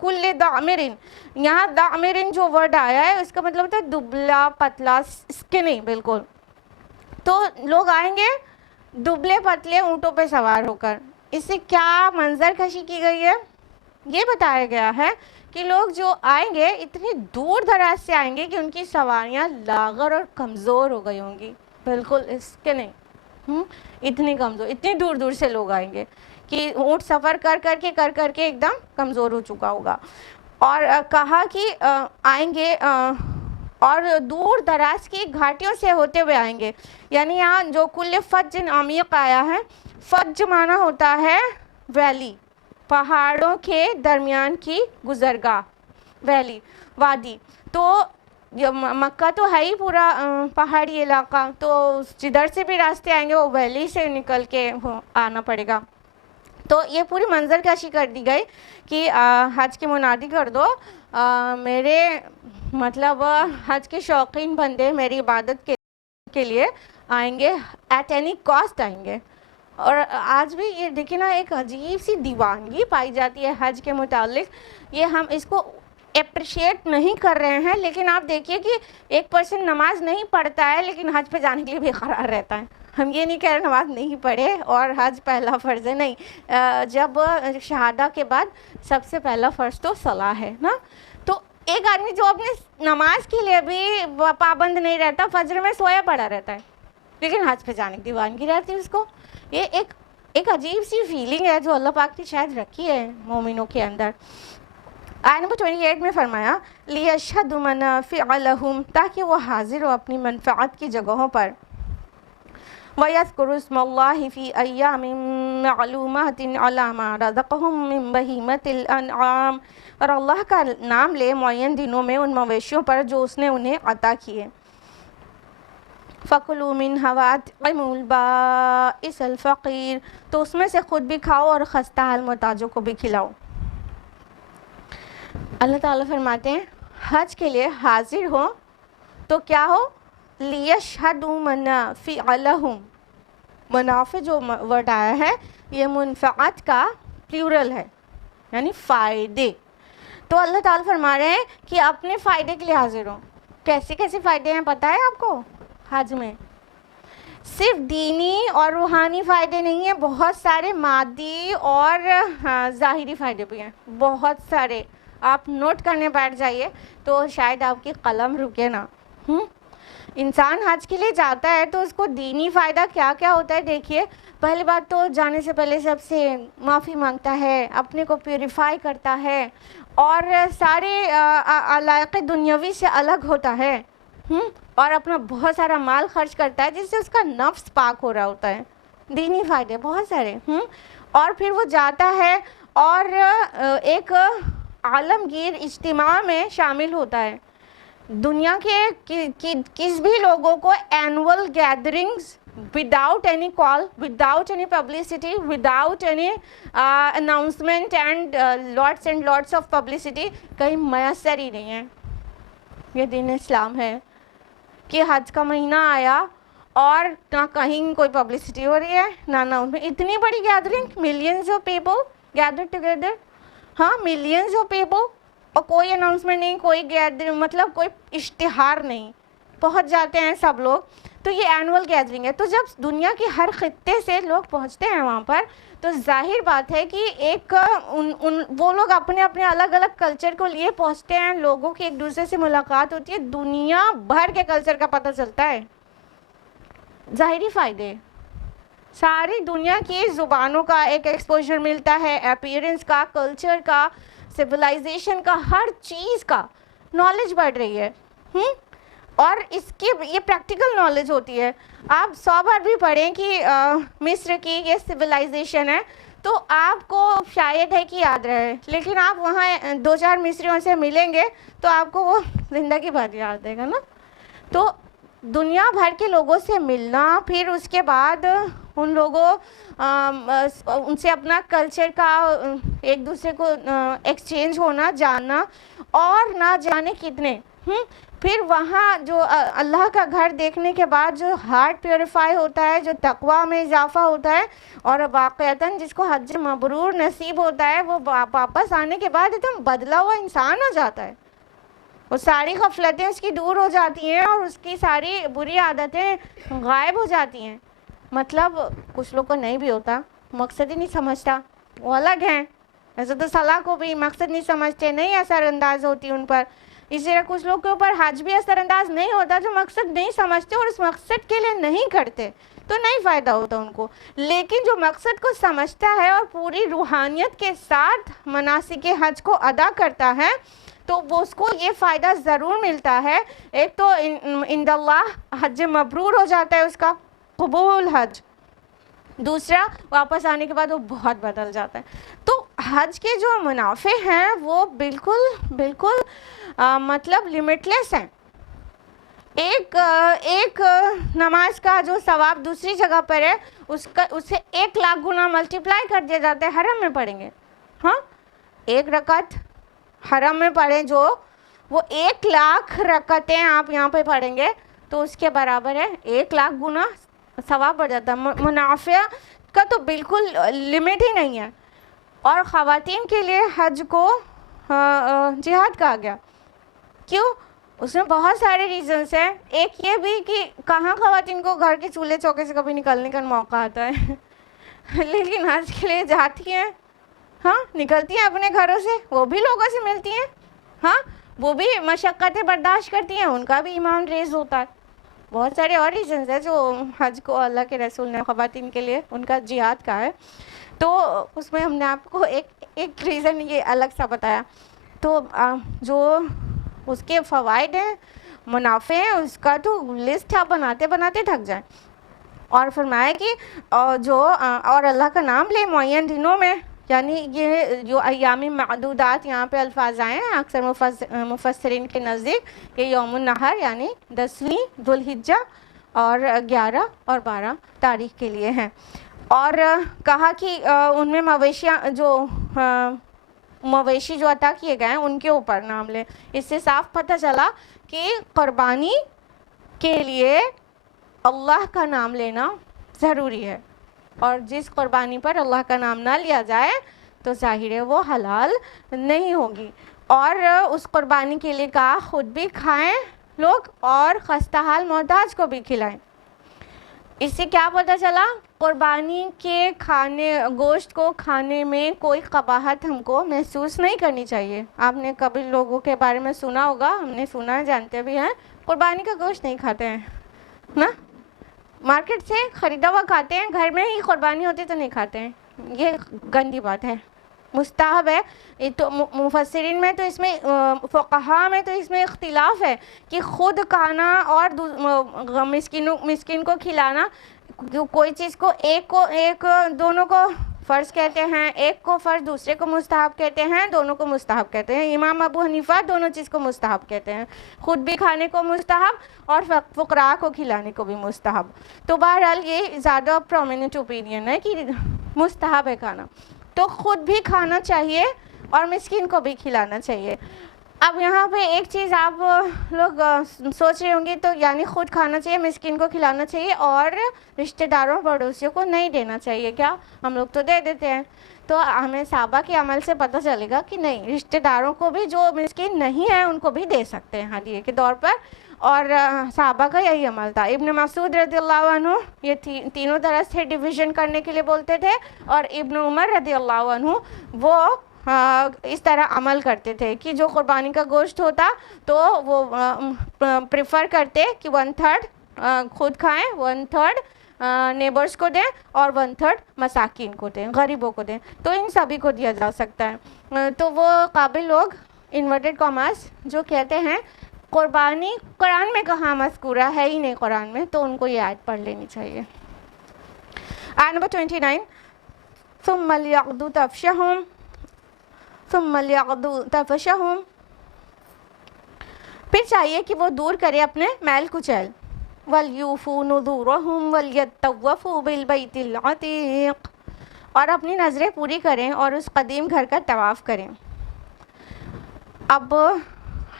کل دامرن, یہاں دامرن جو ورڈ آیا ہے اس کا مطلب ہوتا ہے دبلا پتلا, اسکنی بالکل. تو لوگ آئیں گے دبلے پتلے اونٹوں پہ سوار ہو کر. اس سے کیا منظر کشی کی گئی ہے؟ یہ بتایا گیا ہے کہ لوگ جو آئیں گے اتنی دور دراز سے آئیں گے کہ ان کی سواریاں لاغر اور کمزور ہو گئی ہوں گی, بالکل اس کے نہیں, اتنی کمزور, اتنی دور دور سے لوگ آئیں گے کہ اونٹ سفر کر کر کے ایک دم کمزور ہو چکا ہوگا. اور کہا کہ آئیں گے اور دور دراز کی گھاٹیوں سے ہوتے ہوئے آئیں گے. یعنی یہاں جو کل فج عمیق آیا ہے, فج معنی ہوتا ہے ویلی, پہاڑوں کے درمیان کی گزرگاہ, ویلی, وادی. تو مکہ تو ہے ہی پورا پہاڑی علاقہ, تو جدھر سے بھی راستے آئیں گے وہ ویلی سے نکل کے آنا پڑے گا. تو یہ پوری منظر کشی کر دی گئی کہ حج کی منادی کر دو, میرے مطلب حج کے شوقین بندے میری عبادت کے لیے آئیں گے, ایٹ اینی کاسٹ آئیں گے. اور آج بھی یہ دیکھیں نا ایک عجیب سی دیوانگی پائی جاتی ہے حج کے متعلق. یہ ہم اس کو اپریشیٹ نہیں کر رہے ہیں, لیکن آپ دیکھیے کہ ایک پرسن نماز نہیں پڑھتا ہے لیکن حج پہ جانے کے لیے بے قرار رہتا ہے. ہم یہ نہیں کہہ رہے نماز نہیں پڑھے اور حج پہلا فرض ہے, نہیں, جب شہادہ کے بعد سب سے پہلا فرض تو صلاح ہے نا. تو ایک آدمی جو اپنے نماز کے لیے بھی پابند نہیں رہتا, فجر میں سویا پڑا رہتا ہے, لیکن حج پہ جانے کی دیوانگی رہتی ہے اس کو. یہ ایک عجیب سی فیلنگ ہے جو اللہ پاک نے شاید رکھی ہے مومنوں کے اندر. آیت نمبر 28 میں فرمایا لِيَشْهَدُوا مَنَافِعَ لَهُمْ, تاکہ وہ حاضر ہو اپنی منفعت کی جگہوں پر. وَيَذْكُرُوا اسْمَ اللَّهِ فِي أَيَّامٍ مَّعْلُومَاتٍ عَلَىٰ مَا رَزَقَهُم مِّن بَهِيمَةِ الْأَنْعَامِ, اور اللہ کا نام لے معین دنوں میں ان مویشیوں پر جو اس نے انہیں عطا کیے. فَكُلُوا مِنْهَا وَأَطْعِمُوا الْبَائِسَ الْفَقِيرَ, تو اس میں سے خود بھی کھاؤ اور خستہ حال محتاجوں کو بھی کھلاؤ. اللہ تعالیٰ فرماتے ہیں حج کے لیے حاضر ہو تو کیا ہو, لِيَشْهَدُوا مَنَافِعَ لَهُمْ, منافع جو ورڈ آیا ہے یہ منفعت کا پلیورل ہے, یعنی فائدے. تو اللہ تعالیٰ فرما رہے ہیں کہ اپنے فائدے کے لیے حاضر ہو. کیسے کیسے فائدے ہیں پتہ ہے آپ کو حج میں؟ صرف دینی اور روحانی فائدے نہیں ہیں, بہت سارے مادی اور ظاہری فائدے بھی ہیں, بہت سارے. آپ نوٹ کرنے بیٹھ جائیے تو شاید آپ کی قلم رکے نا. انسان حج کے لیے جاتا ہے تو اس کو دینی فائدہ کیا کیا ہوتا ہے دیکھیے. پہلی بات تو جانے سے پہلے سب سے معافی مانگتا ہے, اپنے کو پیوریفائی کرتا ہے اور سارے علائق دنیاوی سے الگ ہوتا ہے, اور اپنا بہت سارا مال خرچ کرتا ہے جس سے اس کا نفس پاک ہو رہا ہوتا ہے. دینی فائدے بہت سارے. اور پھر وہ جاتا ہے اور ایک عالمگیر اجتماع میں شامل ہوتا ہے. دنیا کے کس بھی لوگوں کو annual gatherings without any call, without any publicity, without any announcement and lots of publicity کہیں میسر ہی نہیں ہے. یہ دین اسلام ہے کہ حج کا مہینہ آیا اور نہ کہیں کوئی پبلسٹی ہو رہی ہے نہ ان میں اتنی بڑی gathering, millions of people گیدر together, millions of people, اور کوئی اناؤنسمنٹ نہیں, کوئی مطلب کوئی اشتہار نہیں, پہنچ جاتے ہیں سب لوگ. تو یہ اینول گیدرنگ ہے. تو جب دنیا کے ہر خطے سے لوگ پہنچتے ہیں وہاں پر تو ظاہر بات ہے کہ ایک وہ لوگ اپنے اپنے الگ الگ کلچر کو لیے پہنچتے ہیں, لوگوں کی ایک دوسرے سے ملاقات ہوتی ہے, دنیا بھر کے کلچر کا پتہ چلتا ہے. ظاہری فائدے, ساری دنیا کی زبانوں کا ایک ایکسپوجر ملتا ہے, اپیرنس کا, کلچر کا, سویلائزیشن کا, ہر چیز کا نالج بڑھ رہی ہے. اور اس کی یہ پریکٹیکل نالج ہوتی ہے. آپ 100 بار بھی پڑھیں کہ مصر کی یہ سویلائزیشن ہے تو آپ کو شاید ہے کہ یاد رہے, لیکن آپ وہاں 2-4 مصریوں سے ملیں گے تو آپ کو وہ زندگی بھر یاد رہے گا نا. تو دنیا بھر کے لوگوں سے ملنا, پھر اس کے بعد ان لوگوں ان سے اپنا کلچر کا ایک دوسرے کو ایکسچینج ہونا, جاننا, اور نہ جانے کتنے پھر وہاں جو اللہ کا گھر دیکھنے کے بعد جو ہارٹ پیوریفائی ہوتا ہے، جو تقویٰ میں اضافہ ہوتا ہے، اور واقعتاً جس کو حج مبرور نصیب ہوتا ہے، وہ واپس آنے کے بعد ایک دم بدلا ہوا انسان ہو جاتا ہے. وہ ساری غفلتیں اس کی دور ہو جاتی ہیں اور اس کی ساری بری عادتیں غائب ہو جاتی ہیں. مطلب کچھ لوگ کو نہیں بھی ہوتا، مقصد ہی نہیں سمجھتا، وہ الگ ہیں. ایسے تو صلاح کو بھی مقصد نہیں سمجھتے، نہیں اثر انداز ہوتی ان پر. اسی طرح کچھ لوگ کے اوپر حج بھی اثر انداز نہیں ہوتا جو مقصد نہیں سمجھتے اور اس مقصد کے لیے نہیں کرتے، تو نہیں فائدہ ہوتا ان کو. لیکن جو مقصد کو سمجھتا ہے اور پوری روحانیت کے ساتھ مناسک حج کو ادا کرتا ہے، تو وہ اس کو یہ فائدہ ضرور ملتا ہے. ایک تو عند اللہ حج مبرور ہو جاتا ہے، اس کا قبول حج. دوسرا واپس آنے کے بعد وہ بہت بدل جاتا ہے. تو حج کے جو منافع ہیں وہ بالکل مطلب لمٹ لیس ہیں. ایک نماز کا جو ثواب دوسری جگہ پر ہے اسے 1,00,000 گنا ملٹیپلائی کر دیا جاتا ہے. حرم میں پڑھیں گے، ہاں 1 رکعت حرم میں پڑھیں جو وہ 1,00,000 رکعتیں آپ یہاں پہ پڑھیں گے تو اس کے برابر ہے. 1,00,000 گنا ثواب بڑھ جاتا ہے. منافع کا تو بالکل لمٹ ہی نہیں ہے. اور خواتین کے لیے حج کو جہاد کہا گیا. کیوں؟ اس میں بہت سارے ریزنس ہیں. ایک یہ بھی کہ کہاں خواتین کو گھر کے چولہے چوکے سے کبھی نکلنے کا موقع آتا ہے لیکن حج کے لیے جاتی ہیں، ہاں نکلتی ہیں اپنے گھروں سے، وہ بھی لوگوں سے ملتی ہیں، ہاں وہ بھی مشقتیں برداشت کرتی ہیں، ان کا بھی ایمان ریز ہوتا ہے. بہت سارے اور ریزنز ہیں جو حج کو اللہ کے رسول نے خواتین کے لیے ان کا جہاد کہا ہے. تو اس میں ہم نے آپ کو ایک ریزن یہ الگ سا بتایا. تو جو اس کے فوائد ہیں، منافع ہیں، اس کا تو لسٹ آپ بناتے بناتے تھک جائیں. اور فرمایا کہ جو اور اللہ کا نام لے معین دنوں میں، یعنی یہ جو ایام معدودات یہاں پہ الفاظ آئے ہیں اکثر مفسرین کے نزدیک یہ یوم النحر یعنی 10ویں ذوالحجہ اور 11 اور 12 تاریخ کے لیے ہیں. اور کہا کہ ان میں مویشی جو عطا کیے گئے ہیں ان کے اوپر نام لیں. اس سے صاف پتہ چلا کہ قربانی کے لیے اللہ کا نام لینا ضروری ہے، اور جس قربانی پر اللہ کا نام نہ لیا جائے تو ظاہر ہے وہ حلال نہیں ہوگی. اور اس قربانی کے لیے کہا خود بھی کھائیں لوگ اور خستہ حال محتاج کو بھی کھلائیں. اس سے کیا پتہ چلا؟ قربانی کے گوشت کو کھانے میں کوئی قباحت ہم کو محسوس نہیں کرنی چاہیے. آپ نے کبھی لوگوں کے بارے میں سنا ہوگا، ہم نے سنا ہے، جانتے بھی ہیں، قربانی کا گوشت نہیں کھاتے ہیں نا، مارکیٹ سے خریدا ہوا کھاتے ہیں، گھر میں ہی قربانی ہوتی تو نہیں کھاتے ہیں. یہ گندی بات ہے. مستحب ہے. تو مفسرین میں تو اس میں فقہاء میں تو اس میں اختلاف ہے کہ خود کھانا اور مسکین کو کھلانا، کوئی چیز کو ایک دونوں کو فرض کہتے ہیں، ایک کو فرض دوسرے کو مستحب کہتے ہیں، دونوں کو مستحب کہتے ہیں. امام ابو حنیفہ دونوں چیز کو مستحب کہتے ہیں، خود بھی کھانے کو مستحب اور فقراء کو کھلانے کو بھی مستحب. تو بہرحال یہ زیادہ پرومیننٹ اوپینین ہے کہ مستحب ہے کھانا. تو خود بھی کھانا چاہیے اور مسکین کو بھی کھلانا چاہیے. اب یہاں پہ ایک چیز آپ لوگ سوچ رہے ہوں گے، تو یعنی خود کھانا چاہیے، مسکین کو کھلانا چاہیے اور رشتہ داروں پڑوسیوں کو نہیں دینا چاہیے کیا؟ ہم لوگ تو دے دیتے ہیں. تو ہمیں صحابہ کے عمل سے پتہ چلے گا کہ نہیں، رشتہ داروں کو بھی جو مسکین نہیں ہیں ان کو بھی دے سکتے ہیں ہدیے کے طور پر. اور صحابہ کا یہی عمل تھا. ابن مسعود رضی اللہ عنہ یہ تینوں طرح سے ڈویژن کرنے کے لیے بولتے تھے، اور ابن عمر رضی اللہ عنہ وہ اس طرح عمل کرتے تھے کہ جو قربانی کا گوشت ہوتا تو وہ پریفر کرتے کہ 1/3 خود کھائیں، 1/3 نیبرز کو دیں اور 1/3 مساکین کو دیں، غریبوں کو دیں. تو ان سبھی کو دیا جا سکتا ہے. تو وہ قابل لوگ انورٹڈ کاماس جو کہتے ہیں قربانی قرآن میں کہاں مذکورہ ہے ہی نہیں قرآن میں، تو ان کو یہ آیت پڑھ لینی چاہیے. آیت نمبر 29 ثم ليقضوا تفثهم. پھر چاہیے کہ وہ دور کرے اپنے میل کچیل. وَلْيُوفُوا نُذُورَهُمْ وَلْيَطَّوَّفُوا بِالْبَيْتِ الْعَتِيقِ. اور اپنی نظریں پوری کریں اور اس قدیم گھر کا طواف کریں. اب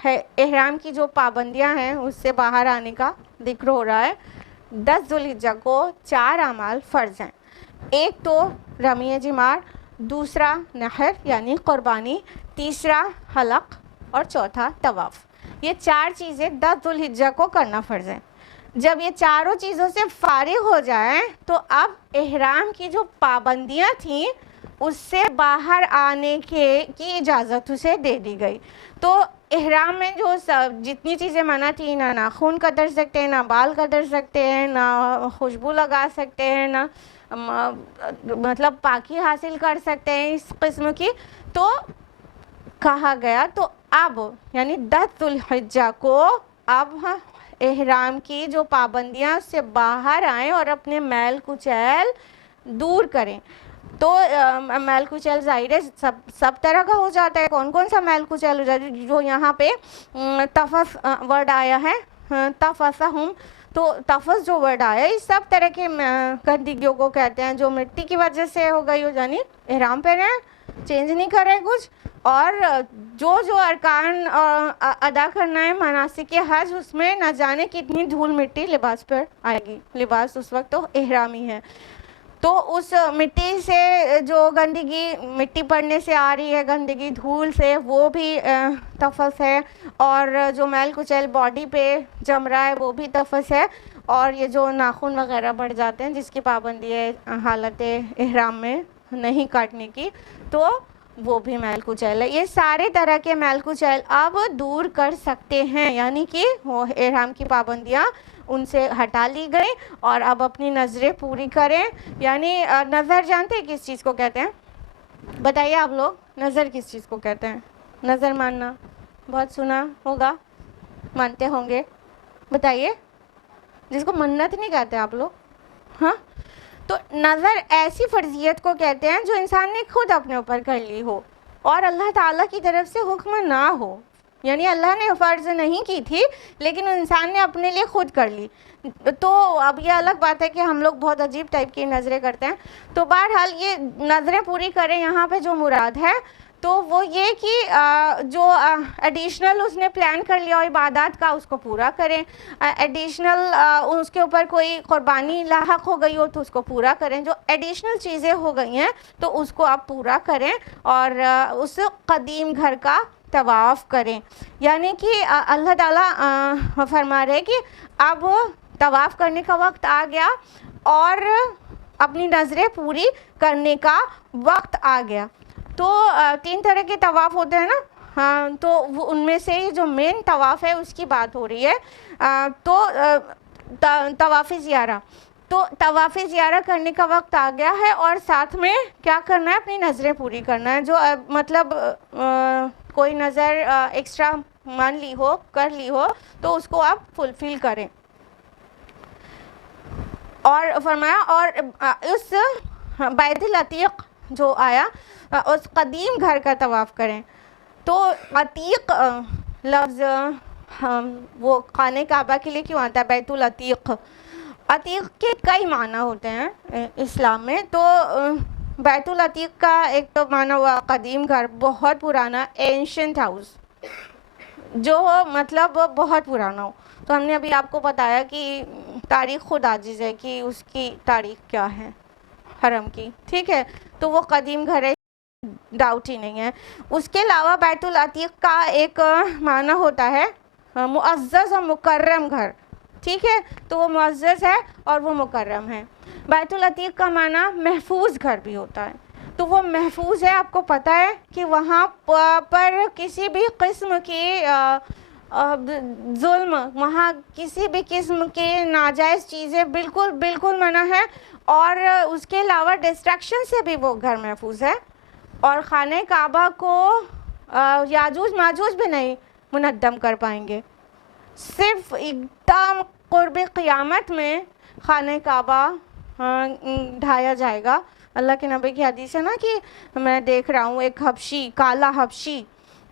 احرام کی جو پابندیاں ہیں اس سے باہر آنے کا ذکر ہو رہا ہے. 10 ذوالحجہ کو 4 اعمال فرض ہیں. ایک تو رمی جمار, دوسرا نحر یعنی قربانی, تیسرا حلق اور چوتھا طواف. یہ 4 چیزیں 10 ذوالحجہ کو کرنا فرض ہیں. جب یہ چاروں چیزوں سے فارغ ہو جائیں تو اب احرام کی جو پابندیاں تھیں اس سے باہر آنے کی اجازت اسے دے دی گئی. تو احرام میں جو جتنی چیزیں منع تھیں, نہ ناخن قدر سکتے ہیں, نہ بال قدر سکتے ہیں, نہ خوشبو لگا سکتے ہیں, نہ مطلب پاکی حاصل کر سکتے ہیں اس قسم کی, تو کہا گیا تو اب یعنی 10 ذوالحجہ کو اب احرام کی جو پابندیاں اس سے باہر آئیں اور اپنے میل کچیل دور کریں. تو میل کچیل ظاہر ہے سب طرح کا ہو جاتا ہے. کون کون سا میل کچیل ہو جاتا ہے؟ جو یہاں پہ تفس ورڈ آیا ہے, تفسہم, تو تفس جو ورڈ آیا ہے اس سب طرح کے گندگیوں کو کہتے ہیں جو مٹی کی وجہ سے ہو گئی ہو, یعنی احرام پہ رہیں, چینج نہیں کر رہے کچھ, اور جو ارکان ادا کرنا ہے مناسک حج, اس میں نہ جانے کتنی دھول مٹی لباس پر آئے گی. لباس اس وقت تو احرامی ہے, تو اس مٹی سے جو گندگی مٹی پڑنے سے آ رہی ہے, گندگی دھول سے, وہ بھی تفس ہے. اور جو میل کچیل باڈی پہ جم رہا ہے وہ بھی تفس ہے. اور یہ جو ناخن وغیرہ بڑھ جاتے ہیں جس کی پابندی ہے حالت احرام میں نہیں کاٹنے کی, تو وہ بھی میل کچیل ہے. یہ سارے طرح کے میل کچیل اب دور کر سکتے ہیں, یعنی کہ وہ احرام کی پابندیاں ان سے ہٹا لی گئی اور اب اپنی نظریں پوری کریں. یعنی نظر جانتے ہیں کس چیز کو کہتے ہیں؟ بتائیے آپ لوگ, نظر کس چیز کو کہتے ہیں؟ نظر ماننا بہت سنا ہوگا, مانتے ہوں گے, بتائیے. جس کو منت نہیں کہتے آپ لوگ, ہاں, تو نظر ایسی فرضیت کو کہتے ہیں جو انسان نے خود اپنے اوپر کر لی ہو اور اللہ تعالیٰ کی طرف سے حکم نہ ہو. یعنی اللہ نے فرض نہیں کی تھی لیکن انسان نے اپنے لیے خود کر لی. تو اب یہ الگ بات ہے کہ ہم لوگ بہت عجیب ٹائپ کی نظریں کرتے ہیں. تو بہرحال یہ نظریں پوری کریں, یہاں پہ جو مراد ہے تو وہ یہ کہ جو ایڈیشنل اس نے پلان کر لیا عبادات کا اس کو پورا کریں. ایڈیشنل اس کے اوپر کوئی قربانی لاحق ہو گئی ہو تو اس کو پورا کریں. جو ایڈیشنل چیزیں ہو گئی ہیں تو اس کو آپ پورا کریں اور اس قدیم گھر کا طواف کریں. یعنی کہ اللہ تعالیٰ فرما رہے کہ اب طواف کرنے کا وقت آ گیا اور اپنی نظریں پوری کرنے کا وقت آ گیا. تو 3 طرح کے طواف ہوتے ہیں نا, ہاں, تو وہ ان میں سے جو مین طواف ہے اس کی بات ہو رہی ہے. تو طواف زیارہ, تو طواف زیارہ کرنے کا وقت آ گیا ہے اور ساتھ میں کیا کرنا ہے؟ اپنی نظریں پوری کرنا ہے. جو مطلب کوئی نظر ایکسٹرا مان لی ہو, کر لی ہو, تو اس کو آپ فلفل کریں. اور فرمایا اور اس بیت العتیق جو آیا اس قدیم گھر کا طواف کریں. تو عتیق لفظ وہ خانہ کعبہ کے لیے کیوں آتا ہے بیت العتیق؟ عتیق کے کئی معنی ہوتے ہیں اسلام میں. تو بیت العتیق کا ایک تو معنی ہوا قدیم گھر, بہت پرانا, اینشنٹ ہاؤس, جو مطلب بہت پرانا ہو. تو ہم نے ابھی آپ کو بتایا کہ تاریخ خود عاجز ہے کہ اس کی تاریخ کیا ہے حرم کی, ٹھیک ہے. تو وہ قدیم گھر ہے, ڈاؤٹ ہی نہیں ہے. اس کے علاوہ بیت العتیق کا ایک معنی ہوتا ہے معزز و مکرم گھر, ٹھیک ہے. تو وہ معزز ہے اور وہ مکرم ہے. بیت العتیق کا معنی محفوظ گھر بھی ہوتا ہے. تو وہ محفوظ ہے, آپ کو پتہ ہے کہ وہاں پر کسی بھی قسم کی ظلم, وہاں کسی بھی قسم کے ناجائز چیزیں بالکل منع ہے. اور اس کے علاوہ ڈسٹریکشن سے بھی وہ گھر محفوظ ہے. اور خانہ کعبہ کو یاجوج ماجوج بھی نہیں منہدم کر پائیں گے. صرف ایک دم قرب قیامت میں خانہ کعبہ ڈھایا جائے گا. اللہ کے نبی کی حدیث ہے نا کہ میں دیکھ رہا ہوں ایک حبشی, کالا حبشی,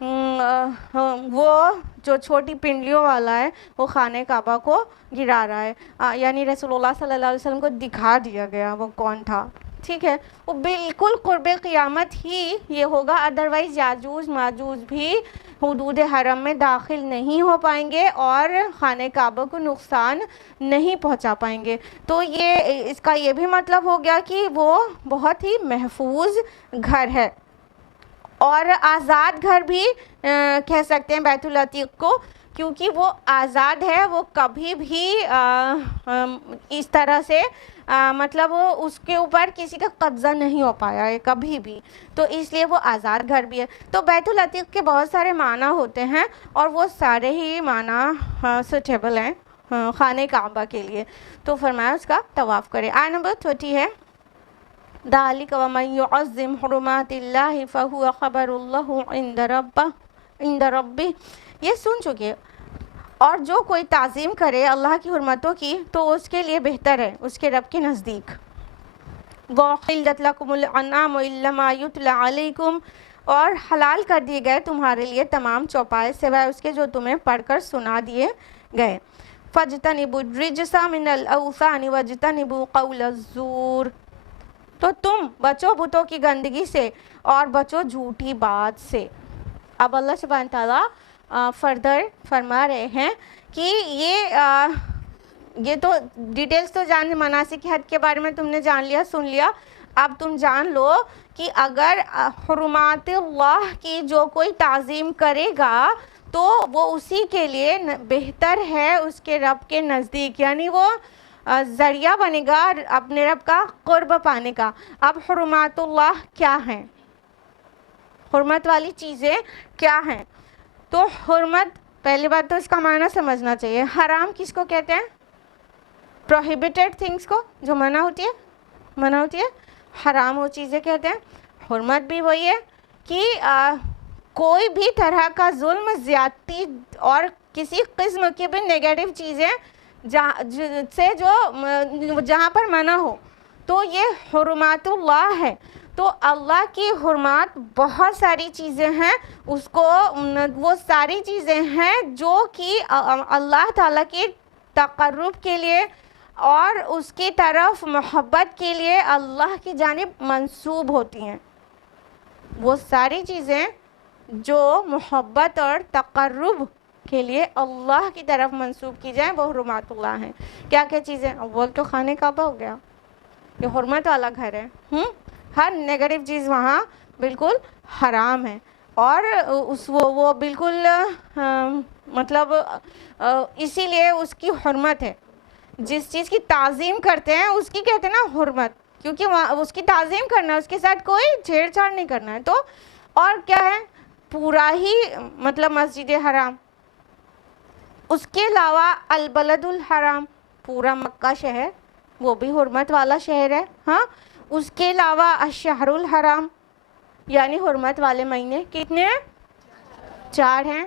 وہ جو چھوٹی پنڈلیوں والا ہے, وہ خانہ کعبہ کو گرا رہا ہے. یعنی رسول اللہ صلی اللہ علیہ وسلم کو دکھا دیا گیا وہ کون تھا, ٹھیک ہے، وہ بالکل قرب قیامت ہی یہ ہوگا، ادروائز یاجوج ماجوج بھی حدود حرم میں داخل نہیں ہو پائیں گے اور خانہ کعبہ کو نقصان نہیں پہنچا پائیں گے. تو یہ اس کا یہ بھی مطلب ہو گیا کہ وہ بہت ہی محفوظ گھر ہے. اور آزاد گھر بھی کہہ سکتے ہیں بیت العتیق کو، کیونکہ وہ آزاد ہے، وہ کبھی بھی اس طرح سے مطلب اس کے اوپر کسی کا قبضہ نہیں ہو پایا ہے کبھی بھی، تو اس لیے وہ آزاد گھر بھی ہے. تو بیت العتیق کے بہت سارے معنی ہوتے ہیں اور وہ سارے ہی معنی سوٹیبل ہیں خانہ کعبہ کے لیے. تو فرمایا اس کا طواف کرے. آیت نمبر 30 ہے ذَلِكَ وَمَن يُعَظِّمْ حُرُمَاتِ اللَّهِ فَهُوَ خَبَرُ اللَّهُ عِندَ رَبِّهِ. یہ سن چکے. اور جو کوئی تعظیم کرے اللہ کی حرمتوں کی تو اس کے لیے بہتر ہے اس کے رب کے نزدیک. وَأُحِلَّتْ لَكُمُ الْأَنْعَامُ إِلَّا مَا يُتْلَىٰ عَلَيْكُمْ، اور حلال کر دیے گئے تمہارے لیے تمام چوپائے سوائے اس کے جو تمہیں پڑھ کر سنا دیے گئے. فَاجْتَنِبُوا الرِّجْسَ مِنَ الْأَوْثَانِ وَاجْتَنِبُوا قَوْلَ الزُّورِ. تو تم بچو بتوں کی گندگی سے اور بچو جھوٹی بات سے. اب اللہ سبحانہ تعالیٰ فردر فرما رہے ہیں کہ یہ تو ڈیٹیلز تو جان، مناسک حج کے بارے میں تم نے جان لیا، سن لیا. اب تم جان لو کہ اگر حرمات اللہ کی جو کوئی تعظیم کرے گا تو وہ اسی کے لیے بہتر ہے اس کے رب کے نزدیک، یعنی وہ ذریعہ بنے گا اپنے رب کا قرب پانے کا. اب حرمات اللہ کیا ہیں؟ حرمت والی چیزیں کیا ہیں؟ تو حرمت، پہلی بات تو اس کا معنی سمجھنا چاہیے. حرام کس کو کہتے ہیں؟ پروہیبیٹڈ تھنگس کو، جو منع ہوتی ہے حرام وہ چیزیں کہتے ہیں. حرمت بھی وہی ہے کہ کوئی بھی طرح کا ظلم، زیادتی اور کسی قسم کی بھی نیگیٹو چیزیں سے جو جہاں پر منع ہو، تو یہ حرمات اللہ ہے. تو اللہ کی حرمات بہت ساری چیزیں ہیں، اس کو وہ ساری چیزیں ہیں جو کہ اللہ تعالیٰ کے تقرب کے لیے اور اس کی طرف محبت کے لیے اللہ کی جانب منسوب ہوتی ہیں. وہ ساری چیزیں جو محبت اور تقرب کے لیے اللہ کی طرف منسوب کی جائیں وہ حرمات اللہ ہیں. کیا کیا چیزیں؟ اول تو خانہ کعبہ ہو گیا، یہ حرمت والا گھر ہے. ہر نیگیٹو چیز وہاں بالکل حرام ہے، اور وہ بالکل مطلب اسی لیے اس کی حرمت ہے. جس چیز کی تعظیم کرتے ہیں اس کی کہتے ہیں نا حرمت، کیونکہ اس کی تعظیم کرنا ہے، اس کے ساتھ کوئی چھیڑ چھاڑ نہیں کرنا ہے. تو اور کیا ہے؟ پورا ہی مطلب مسجد حرام. اس کے علاوہ البلد الحرام، پورا مکہ شہر، وہ بھی حرمت والا شہر ہے. ہاں، اس کے علاوہ الشہر الحرام، یعنی حرمت والے مہینے کتنے ہیں؟ 4 ہیں.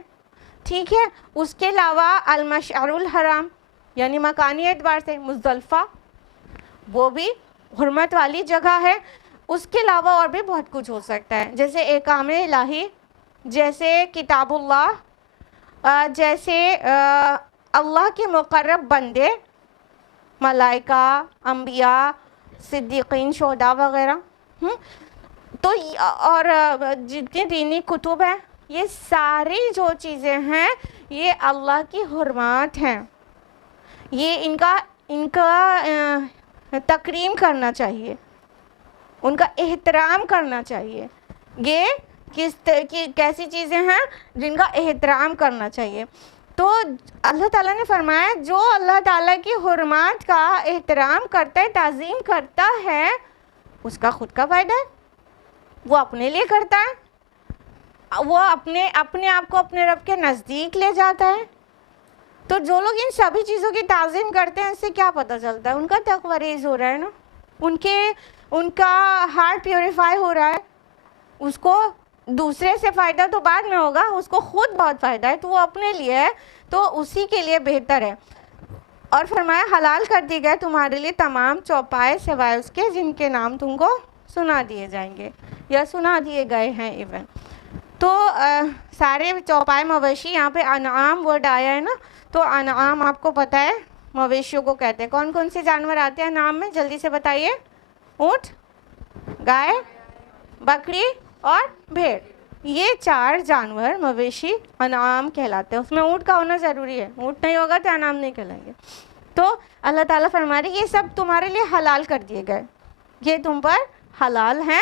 ٹھیک ہے. اس کے علاوہ المشعر الحرام، یعنی مکانی اعتبار سے مزدلفہ، وہ بھی حرمت والی جگہ ہے. اس کے علاوہ اور بھی بہت کچھ ہو سکتا ہے، جیسے احکام الہی، جیسے کتاب اللہ، جیسے اللہ کے مقرب بندے، ملائکہ، انبیاء، صدیقین، شہداء وغیرہ. تو اور جتنے دینی کتب ہیں، یہ ساری جو چیزیں ہیں یہ اللہ کی حرمات ہیں. یہ ان کا تکریم کرنا چاہیے، ان کا احترام کرنا چاہیے. یہ کیسی چیزیں ہیں جن کا احترام کرنا چاہیے. تو اللہ تعالیٰ نے فرمایا جو اللہ تعالیٰ کی حرمات کا احترام کرتا ہے، تعظیم کرتا ہے، اس کا خود کا فائدہ ہے، وہ اپنے لیے کرتا ہے، وہ اپنے آپ کو اپنے رب کے نزدیک لے جاتا ہے. تو جو لوگ ان سبھی چیزوں کی تعظیم کرتے ہیں، اس سے کیا پتہ چلتا ہے؟ ان کا تقوی ریز ہو رہا ہے نا، ان کا ہارٹ پیوریفائی ہو رہا ہے. اس کو دوسرے سے فائدہ تو بعد میں ہوگا، اس کو خود بہت فائدہ ہے، تو وہ اپنے لیے ہے، تو اسی کے لیے بہتر ہے. اور فرمایا حلال کر دی گئے تمہارے لیے تمام چوپائے سوائے اس کے جن کے نام تم کو سنا دیے جائیں گے یا سنا دیے گئے ہیں. ایون تو سارے چوپائے مویشی، یہاں پہ انعام ورڈ آیا ہے نا، تو انعام آپ کو پتہ ہے مویشیوں کو کہتے ہیں. کون کون سے جانور آتے ہیں انعام میں؟ جلدی سے بتائیے. اونٹ، گائے, بکری اور بھیڑ. یہ 4 جانور مویشی انعام کہلاتے ہیں. اس میں اونٹ کا ہونا ضروری ہے, اونٹ نہیں ہوگا تو انعام نہیں کہلائیں گے. تو اللہ تعالیٰ فرما رہے یہ سب تمہارے لیے حلال کر دیے گئے, یہ تم پر حلال ہیں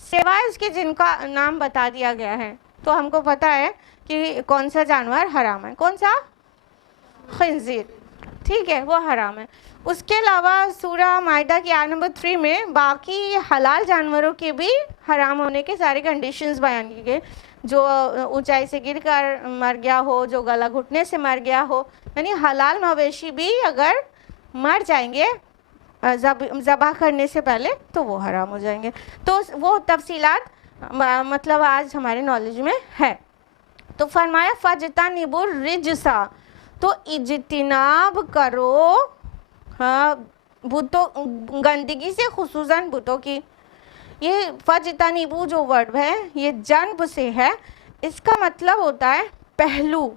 سوائے اس کے جن کا نام بتا دیا گیا ہے. تو ہم کو پتا ہے کہ کون سا جانور حرام ہے, کون سا, خنزیر, ٹھیک ہے, وہ حرام ہے. اس کے علاوہ سورہ مائدہ کی آیت نمبر 3 میں باقی حلال جانوروں کے بھی حرام ہونے کے سارے کنڈیشنز بیان کی گئے. جو اونچائی سے گر کر مر گیا ہو, جو گلا گھٹنے سے مر گیا ہو, یعنی حلال مویشی بھی اگر مر جائیں گے ذبح کرنے سے پہلے تو وہ حرام ہو جائیں گے. تو وہ تفصیلات مطلب آج ہمارے نالج میں ہے. تو فرمایا فَاجْتَنِبُوا الرِّجْسَ, تو اجتناب کرو بتوں, گندگی سے, خصوصاً بتوں کی. یہ فَاجْتَنِبُوا جو ورڈ ہے یہ جنب سے ہے, اس کا مطلب ہوتا ہے پہلو,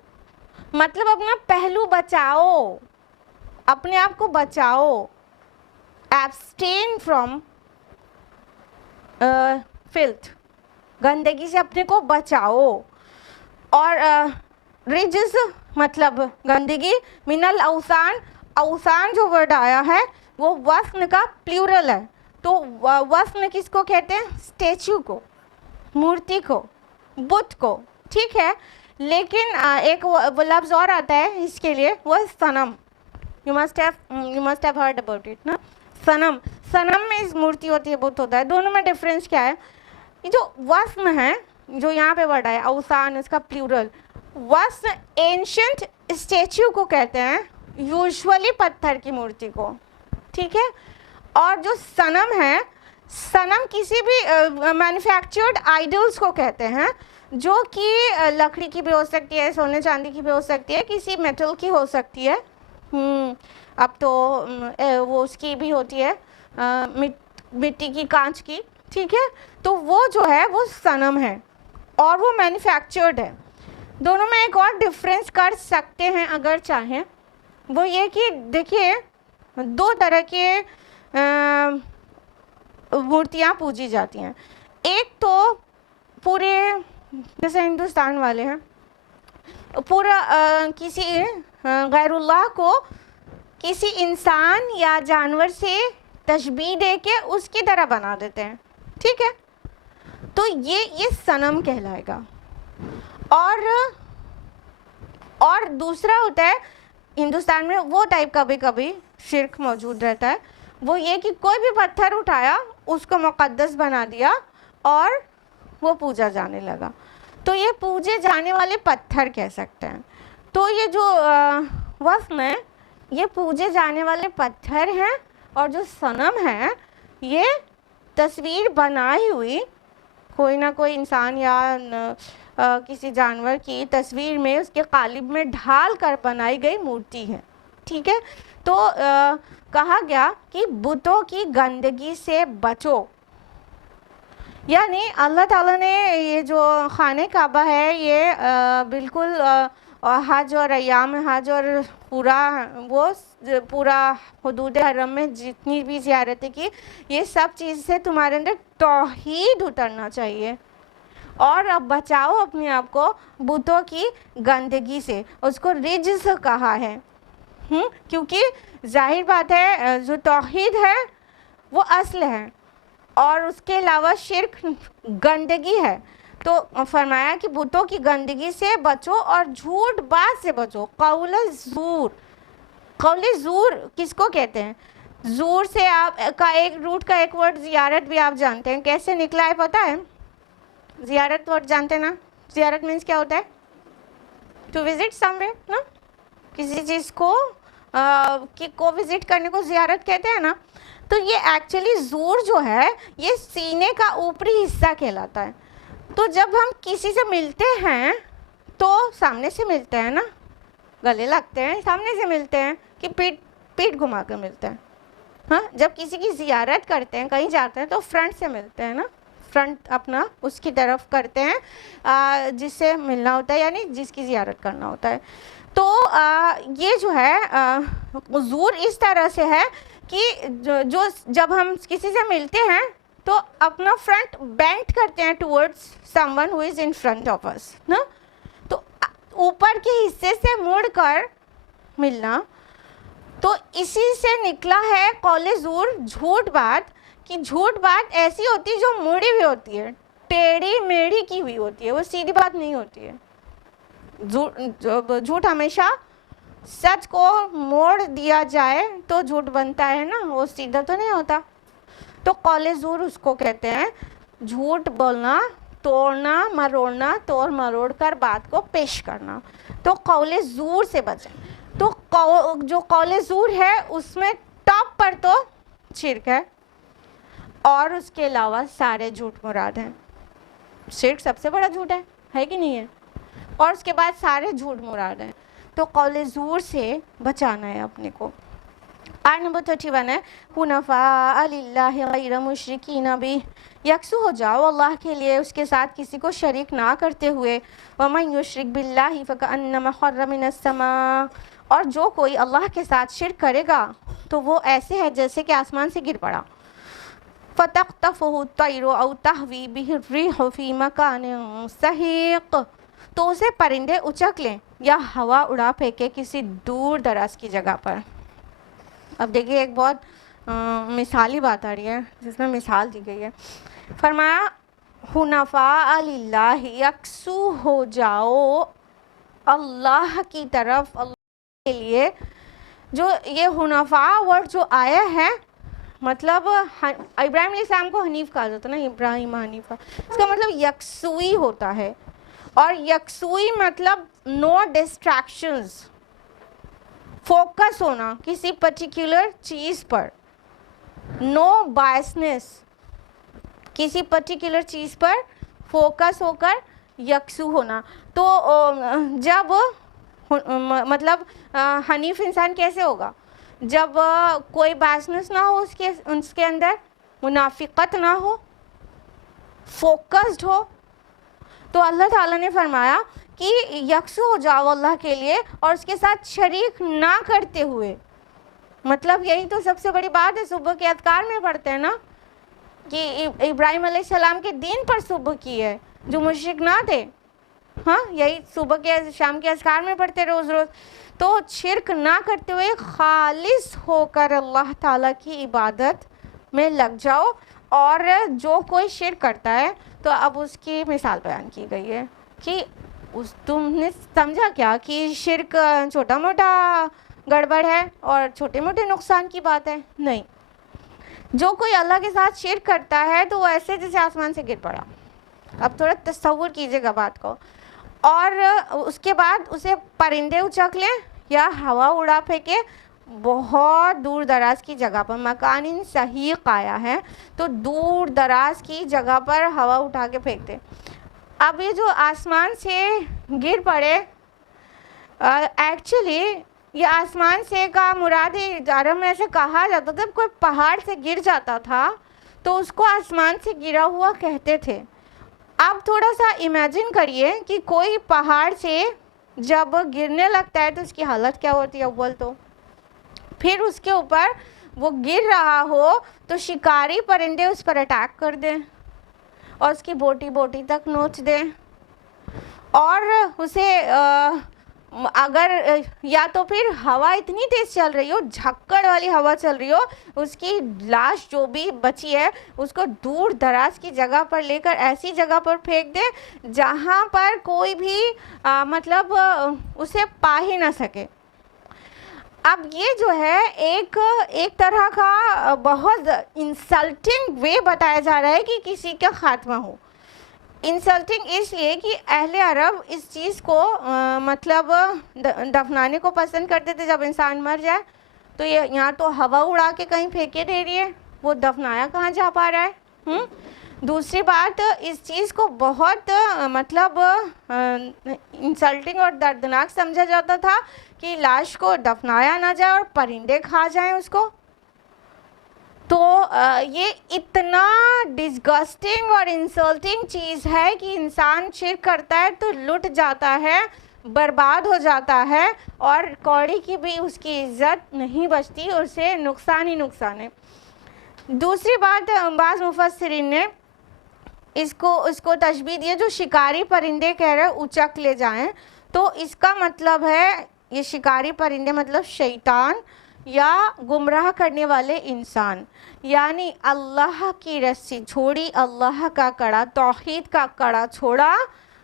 مطلب اپنا پہلو بچاؤ, اپنے آپ کو بچاؤ. ایبسٹین فرام فلتھ, گندگی سے اپنے کو بچاؤ. اور رجز مطلب گندگی, من الاوثان, اوثان جو ورڈ آیا ہے وہ وثن کا پلیورل ہے. تو وثن کس کو کہتے ہیں, اسٹیچو کو, مورتی کو, بت کو, ٹھیک ہے. لیکن ایک لفظ اور آتا ہے اس کے لیے, وہ صنم. you must have heard about it نا. صنم, صنم میں مورتی ہوتی ہے, بت ہوتا ہے. دونوں میں ڈفرینس کیا ہے, یہ جو وثن ہے جو یہاں پہ ورڈ آیا اوثان, اس کا پلیورل. وثن اینشنٹ اسٹیچو کو کہتے ہیں, یوزولی پتھر کی مورتی کو, ٹھیک ہے. اور جو صنم ہے, صنم کسی بھی مینوفیکچرڈ آئیڈلس کو کہتے ہیں, جو کہ لکڑی کی بھی ہو سکتی ہے, سونے چاندی کی بھی ہو سکتی ہے, کسی میٹل کی ہو سکتی ہے. اب تو وہ اس کی بھی ہوتی ہے مٹی کی, کانچ کی, ٹھیک ہے. تو وہ جو ہے وہ صنم ہے اور وہ مینوفیکچرڈ ہے. دونوں میں ایک اور ڈفرینس کر سکتے ہیں اگر چاہیں, وہ یہ کہ دیکھیے 2 طرح کے مورتیاں پوجی جاتی ہیں. ایک تو پورے جیسے ہندوستان والے ہیں, پورا کسی غیر اللہ کو کسی انسان یا جانور سے تشبیہ دے کے اس کی طرح بنا دیتے ہیں, ٹھیک ہے. تو یہ صنم کہلائے گا. اور دوسرا ہوتا ہے ہندوستان میں وہ ٹائپ کا بھی کبھی شرک موجود رہتا ہے, وہ یہ کہ کوئی بھی پتھر اٹھایا, اس کو مقدس بنا دیا اور وہ پوجا جانے لگا. تو یہ پوجے جانے والے پتھر کہہ سکتے ہیں. تو یہ جو وثن ہے یہ پوجے جانے والے پتھر ہیں, اور جو صنم ہے یہ تصویر بنائی ہوئی کوئی نہ کوئی انسان یا کسی جانور کی تصویر میں اس کے قالب میں ڈھال کر بنائی گئی مورتی ہے, ٹھیک ہے. تو کہا گیا کہ بتوں کی گندگی سے بچو, یعنی اللہ تعالیٰ نے یہ جو خانہ کعبہ ہے یہ بالکل حج اور ایام حج اور پورا حدود حرم میں جتنی بھی زیارتیں کی, یہ سب چیز سے تمہارے اندر توحید اترنا چاہیے. اور اب بچاؤ اپنے آپ کو بتوں کی گندگی سے, اس کو رجس کہا ہے, کیونکہ ظاہر بات ہے جو توحید ہے وہ اصل ہے, اور اس کے علاوہ شرک گندگی ہے. تو فرمایا کہ بتوں کی گندگی سے بچو اور جھوٹ بات سے بچو. قول زور, قول زور کس کو کہتے ہیں, زور سے آپ کا ایک روٹ کا ایک ورڈ زیارت بھی آپ جانتے ہیں, کیسے نکلا ہے پتہ ہے, زیارت ورڈ جانتے نا, زیارت مینس کیا ہوتا ہے, ٹو وزٹ سم ویئر نا, کسی چیز کو وزٹ کرنے کو زیارت کہتے ہیں نا. تو یہ ایکچولی زور جو ہے یہ سینے کا اوپری حصہ کہلاتا ہے. تو جب ہم کسی سے ملتے ہیں تو سامنے سے ملتے ہیں نا, گلے لگتے ہیں, سامنے سے ملتے ہیں کہ پیٹ گھما کر ملتے ہیں. ہاں, جب کسی کی زیارت کرتے ہیں, کہیں جاتے ہیں تو فرنٹ سے ملتے ہیں نا, فرنٹ اپنا اس کی طرف کرتے ہیں جس سے ملنا ہوتا ہے, یعنی جس کی زیارت کرنا ہوتا ہے. تو یہ جو ہے حضور اس طرح سے ہے کہ جو جب ہم کسی سے ملتے ہیں تو اپنا فرنٹ بینٹ کرتے ہیں towards someone who is in front of us نا. تو اوپر کے حصے سے مڑ کر ملنا, تو اسی سے نکلا ہے قول زور جھوٹ بات, کہ جھوٹ بات ایسی ہوتی ہے جو مڑی ہوئی ہوتی ہے, ٹیڑھی میڑھی کی ہوئی ہوتی ہے, وہ سیدھی بات نہیں ہوتی ہے. جھوٹ ہمیشہ سچ کو موڑ دیا جائے تو جھوٹ بنتا ہے نا, وہ سیدھا تو نہیں ہوتا. تو قول زور اس کو کہتے ہیں, جھوٹ بولنا, توڑنا مروڑنا, توڑ مروڑ کر بات کو پیش کرنا. تو قول زور سے بچیں. تو جو قول زور ہے اس میں ٹاپ پر تو شرک ہے, اور اس کے علاوہ سارے جھوٹ مراد ہیں. شرک سب سے بڑا جھوٹ ہے کہ نہیں ہے, اور اس کے بعد سارے جھوٹ مراد ہیں. تو قول زور سے بچانا ہے اپنے کو. آیت نمبر 31 ہے, حنفاء للہ غیر مشرکین بہ, یکسو ہو جاؤ اللہ کے لیے اس کے ساتھ کسی کو شریک نہ کرتے ہوئے. ومن یشرک باللہ فکأنما خر من السماء, اور جو کوئی اللہ کے ساتھ شرک کرے گا تو وہ ایسے ہے جیسے کہ آسمان سے گر پڑا. فَتَخْطَفُهُ الطَّيْرُ أَوْ تَهْوِي بِهِ الرِّيحُ فِي مَكَانٍ سَحِيقٍ, تو اسے پرندے اچک لیں یا ہوا اڑا پھینکے کسی دور دراز کی جگہ پر. اب دیکھیے ایک بہت مثالی بات آ رہی ہے جس میں مثال دی گئی ہے. فرمایا حنفاء للہ, یکسو ہو جاؤ اللہ کی طرف, اللہ کے لیے. جو یہ حنفاء ورڈ جو آیا ہے, مطلب ابراہیم علیہ السلام کو حنیف کہا جاتا نا, ابراہیم حنیفہ, اس کا مطلب یکسوئی ہوتا ہے. اور یکسوئی مطلب نو ڈسٹریکشنز, فوکس ہونا کسی پرٹیکولر چیز پر, نو بائسنس, کسی پرٹیکولر چیز پر فوکس ہو کر یکسو ہونا. تو جب مطلب حنیف انسان کیسے ہوگا, جب کوئی بائسنس نہ ہو اس کے اندر, منافقت نہ ہو, فوکسڈ ہو. تو اللہ تعالیٰ نے فرمایا کہ یکسو ہو جاؤ اللہ کے لیے اور اس کے ساتھ شریک نہ کرتے ہوئے. مطلب یہی تو سب سے بڑی بات ہے, صبح کے اذکار میں پڑھتے ہیں نا کہ ابراہیم علیہ السلام کے دین پر صبح کی ہے جو مشرک نہ تھے. ہاں, یہی صبح کے شام کے اذکار میں پڑھتے روز روز. تو شرک نہ کرتے ہوئے خالص ہو کر اللہ تعالیٰ کی عبادت میں لگ جاؤ. اور جو کوئی شرک کرتا ہے تو اب اس کی مثال بیان کی گئی ہے کہ تم نے سمجھا کیا کہ شرک چھوٹا موٹا گڑبڑ ہے اور چھوٹے موٹے نقصان کی بات ہے؟ نہیں. جو کوئی اللہ کے ساتھ شرک کرتا ہے تو وہ ایسے جیسے آسمان سے گر پڑا. اب تھوڑا تصور کیجئے گا بات کو. اور اس کے بعد اسے پرندے اچک لیں یا ہوا اڑا پھینکے بہت دور دراز کی جگہ پر. مکان سحیق آیا ہے تو دور دراز کی جگہ پر ہوا اٹھا کے پھینک دے. اب یہ جو آسمان سے گر پڑے, ایکچولی یہ آسمان سے کا مراد عرب میں ایسے کہا جاتا تھا, کوئی پہاڑ سے گر جاتا تھا تو اس کو آسمان سے گرا ہوا کہتے تھے. اب تھوڑا سا امیجن کریے کہ کوئی پہاڑ سے جب گرنے لگتا ہے تو اس کی حالت کیا ہوتی ہے. اول تو پھر اس کے اوپر وہ گر رہا ہو تو شکاری پرندے اس پر اٹیک کر دیں اور اس کی بوٹی بوٹی تک نوچ دیں, اور اسے اگر یا تو پھر ہوا اتنی تیز چل رہی ہو, جھکڑ والی ہوا چل رہی ہو, اس کی لاش جو بھی بچی ہے اس کو دور دراز کی جگہ پر لے کر ایسی جگہ پر پھینک دے جہاں پر کوئی بھی مطلب اسے پا ہی نہ سکے. اب یہ جو ہے ایک طرح کا بہت انسلٹنگ وے بتایا جا رہا ہے کہ کسی کا خاتمہ ہو. انسلٹنگ اس لیے کہ اہل عرب اس چیز کو مطلب دفنانے کو پسند کرتے تھے. جب انسان مر جائے تو یہ یہاں تو ہوا اڑا کے کہیں پھینکے دے رہی ہے, وہ دفنایا کہاں جا پا رہا ہے. دوسری بات, اس چیز کو بہت مطلب انسلٹنگ اور دردناک سمجھا جاتا تھا کہ لاش کو دفنایا نہ جائے اور پرندے کھا جائیں اس کو. تو یہ اتنا ڈسگسٹنگ اور انسلٹنگ چیز ہے کہ انسان شرک کرتا ہے تو لٹ جاتا ہے, برباد ہو جاتا ہے, اور کوڑی کی بھی اس کی عزت نہیں بچتی, اسے نقصان ہی نقصان ہے. دوسری بات بعض مفسرین نے اس کو تشبیہ دی ہے، جو شکاری پرندے کہہ رہے اچک لے جائیں، تو اس کا مطلب ہے یہ شکاری پرندے مطلب شیطان یا گمراہ کرنے والے انسان، یعنی اللہ کی رسی چھوڑی، اللہ کا کڑا، توحید کا کڑا چھوڑا،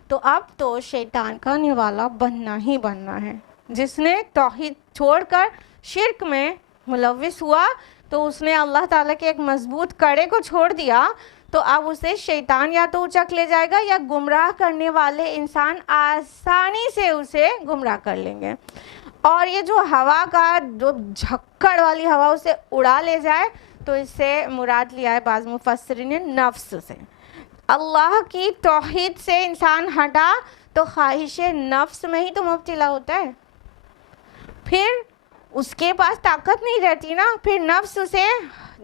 تو اب تو شیطان کا نوالا بننا ہی بننا ہے۔ جس نے توحید چھوڑ کر شرک میں ملوث ہوا تو اس نے اللہ تعالیٰ کے ایک مضبوط کڑے کو چھوڑ دیا، تو اب اسے شیطان یا تو اچک لے جائے گا یا گمراہ کرنے والے انسان آسانی سے اسے گمراہ کر لیں گے۔ اور یہ جو ہوا کا جو جھکڑ والی ہوا اسے اڑا لے جائے، تو اس سے مراد لیا ہے بعض مفسرین نے نفس سے۔ اللہ کی توحید سے انسان ہٹا تو خواہش نفس میں ہی تو مبتلا ہوتا ہے، پھر اس کے پاس طاقت نہیں رہتی نا، پھر نفس اسے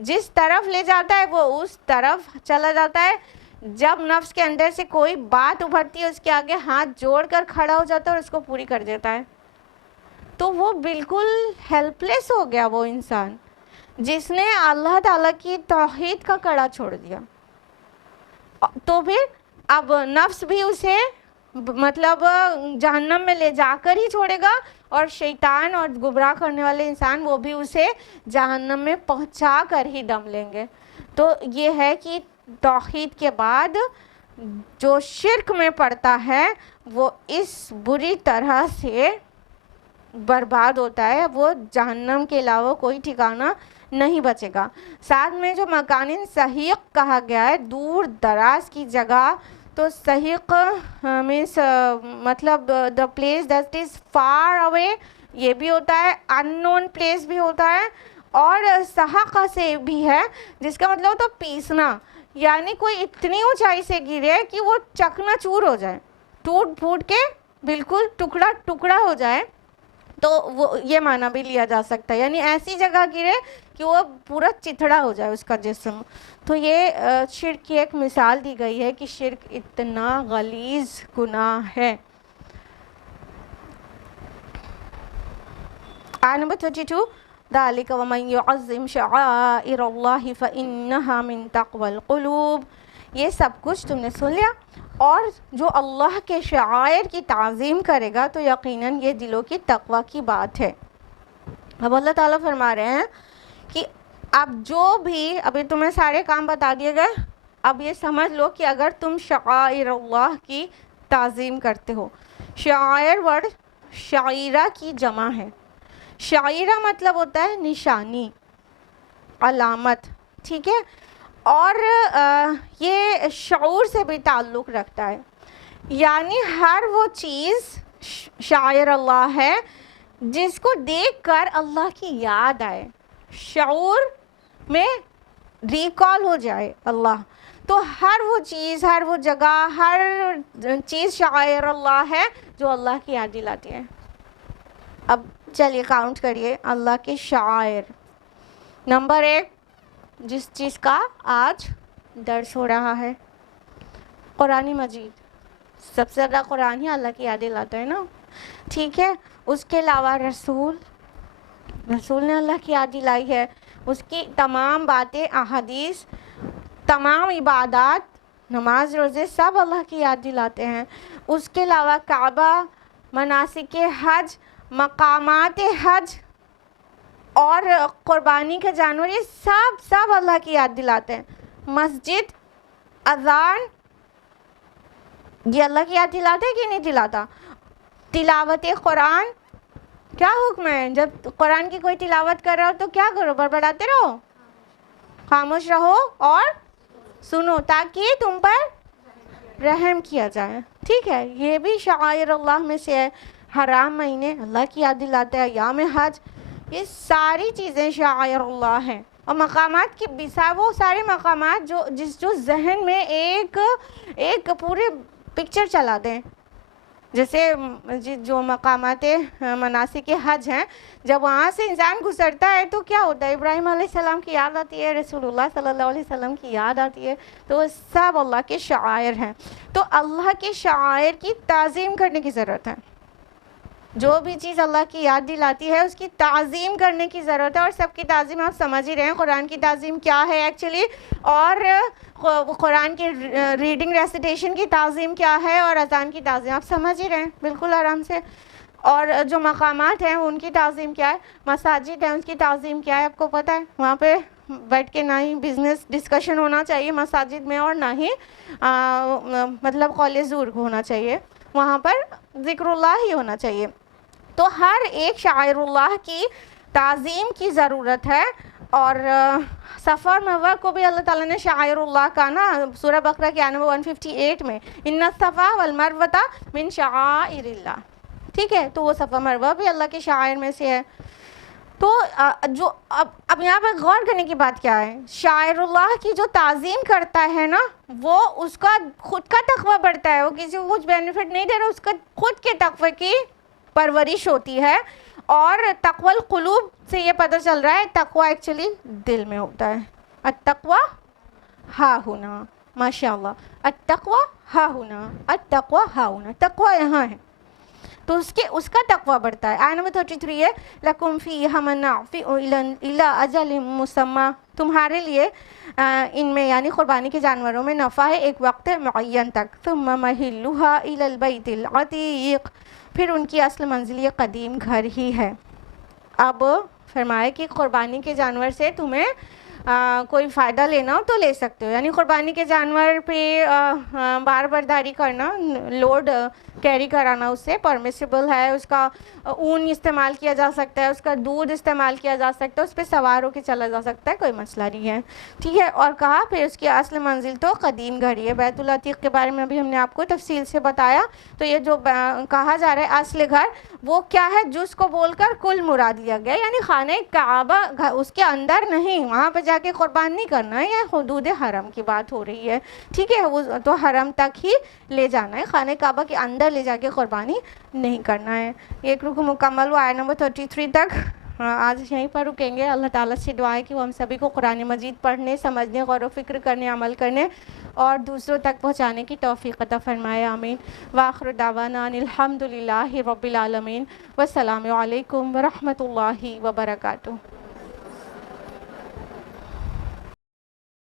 جس طرف لے جاتا ہے وہ اس طرف چلا جاتا ہے۔ جب نفس کے اندر سے کوئی بات ابھرتی ہے اس کے آگے ہاتھ جوڑ کر کھڑا ہو جاتا ہے اور اس کو پوری کر دیتا ہے، تو وہ بالکل ہیلپ لیس ہو گیا وہ انسان جس نے اللہ تعالیٰ کی توحید کا کڑا چھوڑ دیا۔ تو پھر اب نفس بھی اسے مطلب جہنم میں لے جا کر ہی چھوڑے گا، اور شیطان اور گمراہ کرنے والے انسان وہ بھی اسے جہنم میں پہنچا کر ہی دم لیں گے۔ تو یہ ہے کہ توحید کے بعد جو شرک میں پڑتا ہے وہ اس بری طرح سے برباد ہوتا ہے، وہ جہنم کے علاوہ کوئی ٹھکانہ نہیں بچے گا۔ ساتھ میں جو مکان سحیق کہا گیا ہے، دور دراز کی جگہ، تو سحیق مینس مطلب the place that is far away, یہ بھی ہوتا ہے، ان نون پلیس بھی ہوتا ہے، اور سحق سے بھی ہے جس کا مطلب ہوتا ہے پیسنا، یعنی کوئی اتنی اونچائی سے گرے کہ وہ چکنا چور ہو جائے، ٹوٹ پھوٹ کے بالکل ٹکڑا ٹکڑا ہو جائے، تو وہ یہ معنی بھی لیا جا سکتا ہے، یعنی ایسی جگہ گرے کہ وہ پورا چتھڑا ہو جائے اس کا جسم۔ تو یہ شرک کی ایک مثال دی گئی ہے کہ شرک اتنا غلیظ گناہ ہے۔ آیت نمبر 32، ذَلِكَ وَمَنْ يُعَظِّمْ شَعَائِرَ اللَّهِ فَإِنَّهَا مِنْ تَقْوَى الْقُلُوبِ۔ یہ سب کچھ تم نے سن لیا، اور جو اللہ کے شعائر کی تعظیم کرے گا تو یقیناً یہ دلوں کی تقوی کی بات ہے۔ اب اللہ تعالیٰ فرما رہے ہیں کہ اب جو بھی ابھی تمہیں سارے کام بتا دیے گئے، اب یہ سمجھ لو کہ اگر تم شعائر اللہ کی تعظیم کرتے ہو، شعائر ورڈ شعیرہ کی جمع ہے، شعیرہ مطلب ہوتا ہے نشانی، علامت، ٹھیک ہے، اور یہ شعور سے بھی تعلق رکھتا ہے، یعنی ہر وہ چیز شاعر اللہ ہے جس کو دیکھ کر اللہ کی یاد آئے، شعور میں ریکال ہو جائے اللہ، تو ہر وہ چیز، ہر وہ جگہ، ہر چیز شاعر اللہ ہے جو اللہ کی یاد دلاتی ہے۔ اب چلیے کاؤنٹ کریے اللہ کے شاعر۔ نمبر 1، جس چیز کا آج درس ہو رہا ہے، قرآن مجید، سب سے زیادہ قرآن ہی اللہ کی یاد دلاتا ہے نا، ٹھیک ہے۔ اس کے علاوہ رسول نے اللہ کی یاد دلائی ہے، اس کی تمام باتیں، احادیث، تمام عبادات، نماز روزے سب اللہ کی یاد دلاتے ہیں۔ اس کے علاوہ کعبہ، مناسک حج، مقامات حج اور قربانی کے جانور، یہ سب اللہ کی یاد دلاتے ہیں۔ مسجد، اذان، یہ اللہ کی یاد دلاتا ہے کہ نہیں دلاتا؟ تلاوت قرآن، کیا حکم ہے؟ جب قرآن کی کوئی تلاوت کر رہا ہو تو کیا کرو؟ بڑبڑاتے رہو، خاموش رہو اور سنو تاکہ تم پر رحم کیا جائے، ٹھیک ہے۔ یہ بھی شعائر اللہ میں سے ہے۔ حرام مہینے اللہ کی یاد دلاتا ہے، ایام حج، یہ ساری چیزیں شعائر اللہ ہیں۔ اور مقامات کی بسا، وہ سارے مقامات جو ذہن میں ایک پورے پکچر چلا دیں، جیسے جو مقامات مناسک حج ہیں، جب وہاں سے انسان گزرتا ہے تو کیا ہوتا ہے؟ ابراہیم علیہ السلام کی یاد آتی ہے، رسول اللہ صلی اللہ علیہ وسلم کی یاد آتی ہے، تو وہ سب اللہ کے شعائر ہیں۔ تو اللہ کے شعائر کی تعظیم کرنے کی ضرورت ہے۔ جو بھی چیز اللہ کی یاد دلاتی ہے اس کی تعظیم کرنے کی ضرورت ہے، اور سب کی تعظیم آپ سمجھ ہی رہے ہیں قرآن کی تعظیم کیا ہے ایکچولی، اور قرآن کی ریڈنگ ریسیٹیشن کی تعظیم کیا ہے، اور اذان کی تعظیم آپ سمجھ ہی رہے ہیں بالکل آرام سے، اور جو مقامات ہیں ان کی تعظیم کیا ہے، مساجد ہیں اس کی تعظیم کیا ہے، آپ کو پتہ ہے وہاں پہ بیٹھ کے نہ ہی بزنس ڈسکشن ہونا چاہیے مساجد میں، اور نہ ہی مطلب قول زور ہونا چاہیے، وہاں پر ذکر اللہ ہی ہونا چاہیے۔ تو ہر ایک شاعر اللہ کی تعظیم کی ضرورت ہے، اور صفا اور مروہ کو بھی اللہ تعالیٰ نے شاعر اللہ کا نا سورہ بقرہ کے آیت نمبر 158 میں ان الصفا والمروہ من شعائر اللہ، ٹھیک ہے، تو وہ صفا مروہ بھی اللہ کے شاعر میں سے ہے۔ تو جو اب یہاں پہ غور کرنے کی بات کیا ہے، شاعر اللہ کی جو تعظیم کرتا ہے نا وہ اس کا خود کا تقویٰ بڑھتا ہے، وہ کسی کو کچھ بینیفٹ نہیں دے رہا، اس کا خود کے تقوی کی پرورش ہوتی ہے، اور تقوی القلوب سے یہ پتہ چل رہا ہے تقوی ایکچولی دل میں ہوتا ہے، التقوی ہا ہونا، ماشاء اللہ، التقوی ہا ہونا، التقوی ہا ہونا، تقوی یہاں ہے، تو اس کا تقوی بڑھتا ہے۔ آیت نمبر 33 ہے لَكُمْ فِيهَا مَنَافِعُ إِلَىٰ أَجَلٍ مُّسَمًّى، تمہارے لیے ان میں یعنی قربانی کے جانوروں میں نفع ہے ایک وقت معین تک، ثُمَّ مَحِلُّهَا إِلَى الْبَيْتِ الْعَتِيقِ، پھر ان کی اصل منزل یہ قدیم گھر ہی ہے۔ اب فرمائے کہ قربانی کے جانور سے تمہیں کوئی فائدہ لینا ہو تو لے سکتے ہو، یعنی قربانی کے جانور پہ بار برداری کرنا، لوڈ کیری کرانا اس سے پرمیسیبل ہے، اس کا اون استعمال کیا جا سکتا ہے، اس کا دودھ استعمال کیا جا سکتا ہے، اس پہ سوار ہو کے چلا جا سکتا ہے، کوئی مسئلہ نہیں ہے، ٹھیک ہے۔ اور کہا پھر اس کی اصل منزل تو قدیم گھر ہی ہے۔ بیت العتیق کے بارے میں ابھی ہم نے آپ کو تفصیل سے بتایا، تو یہ جو کہا جا رہا ہے اصل گھر وہ کیا ہے، جس کو بول کر کل مراد لیا گیا، یعنی خانہ کعبہ اس کے اندر نہیں، وہاں پہ جا کے قربان نہیں کرنا ہے، یہ حدود حرم کی بات ہو رہی ہے، ٹھیک ہے، وہ تو حرم تک ہی لے جانا ہے، خانہ کعبہ کے اندر لے جا کے قربانی نہیں کرنا ہے۔ ایک رکو مکمل ہوا آیت نمبر 33 تک، آج یہیں پر رکیں گے۔ اللہ تعالیٰ سے دعا ہے کہ وہ ہم سبھی کو قرآن مجید پڑھنے، سمجھنے، غور و فکر کرنے، عمل کرنے اور دوسروں تک پہنچانے کی توفیق عطا فرمائے، آمین۔ وآخر دعوانا ان الحمد للہ رب العالمین، والسلام علیکم ورحمۃ اللہ وبرکاتہ۔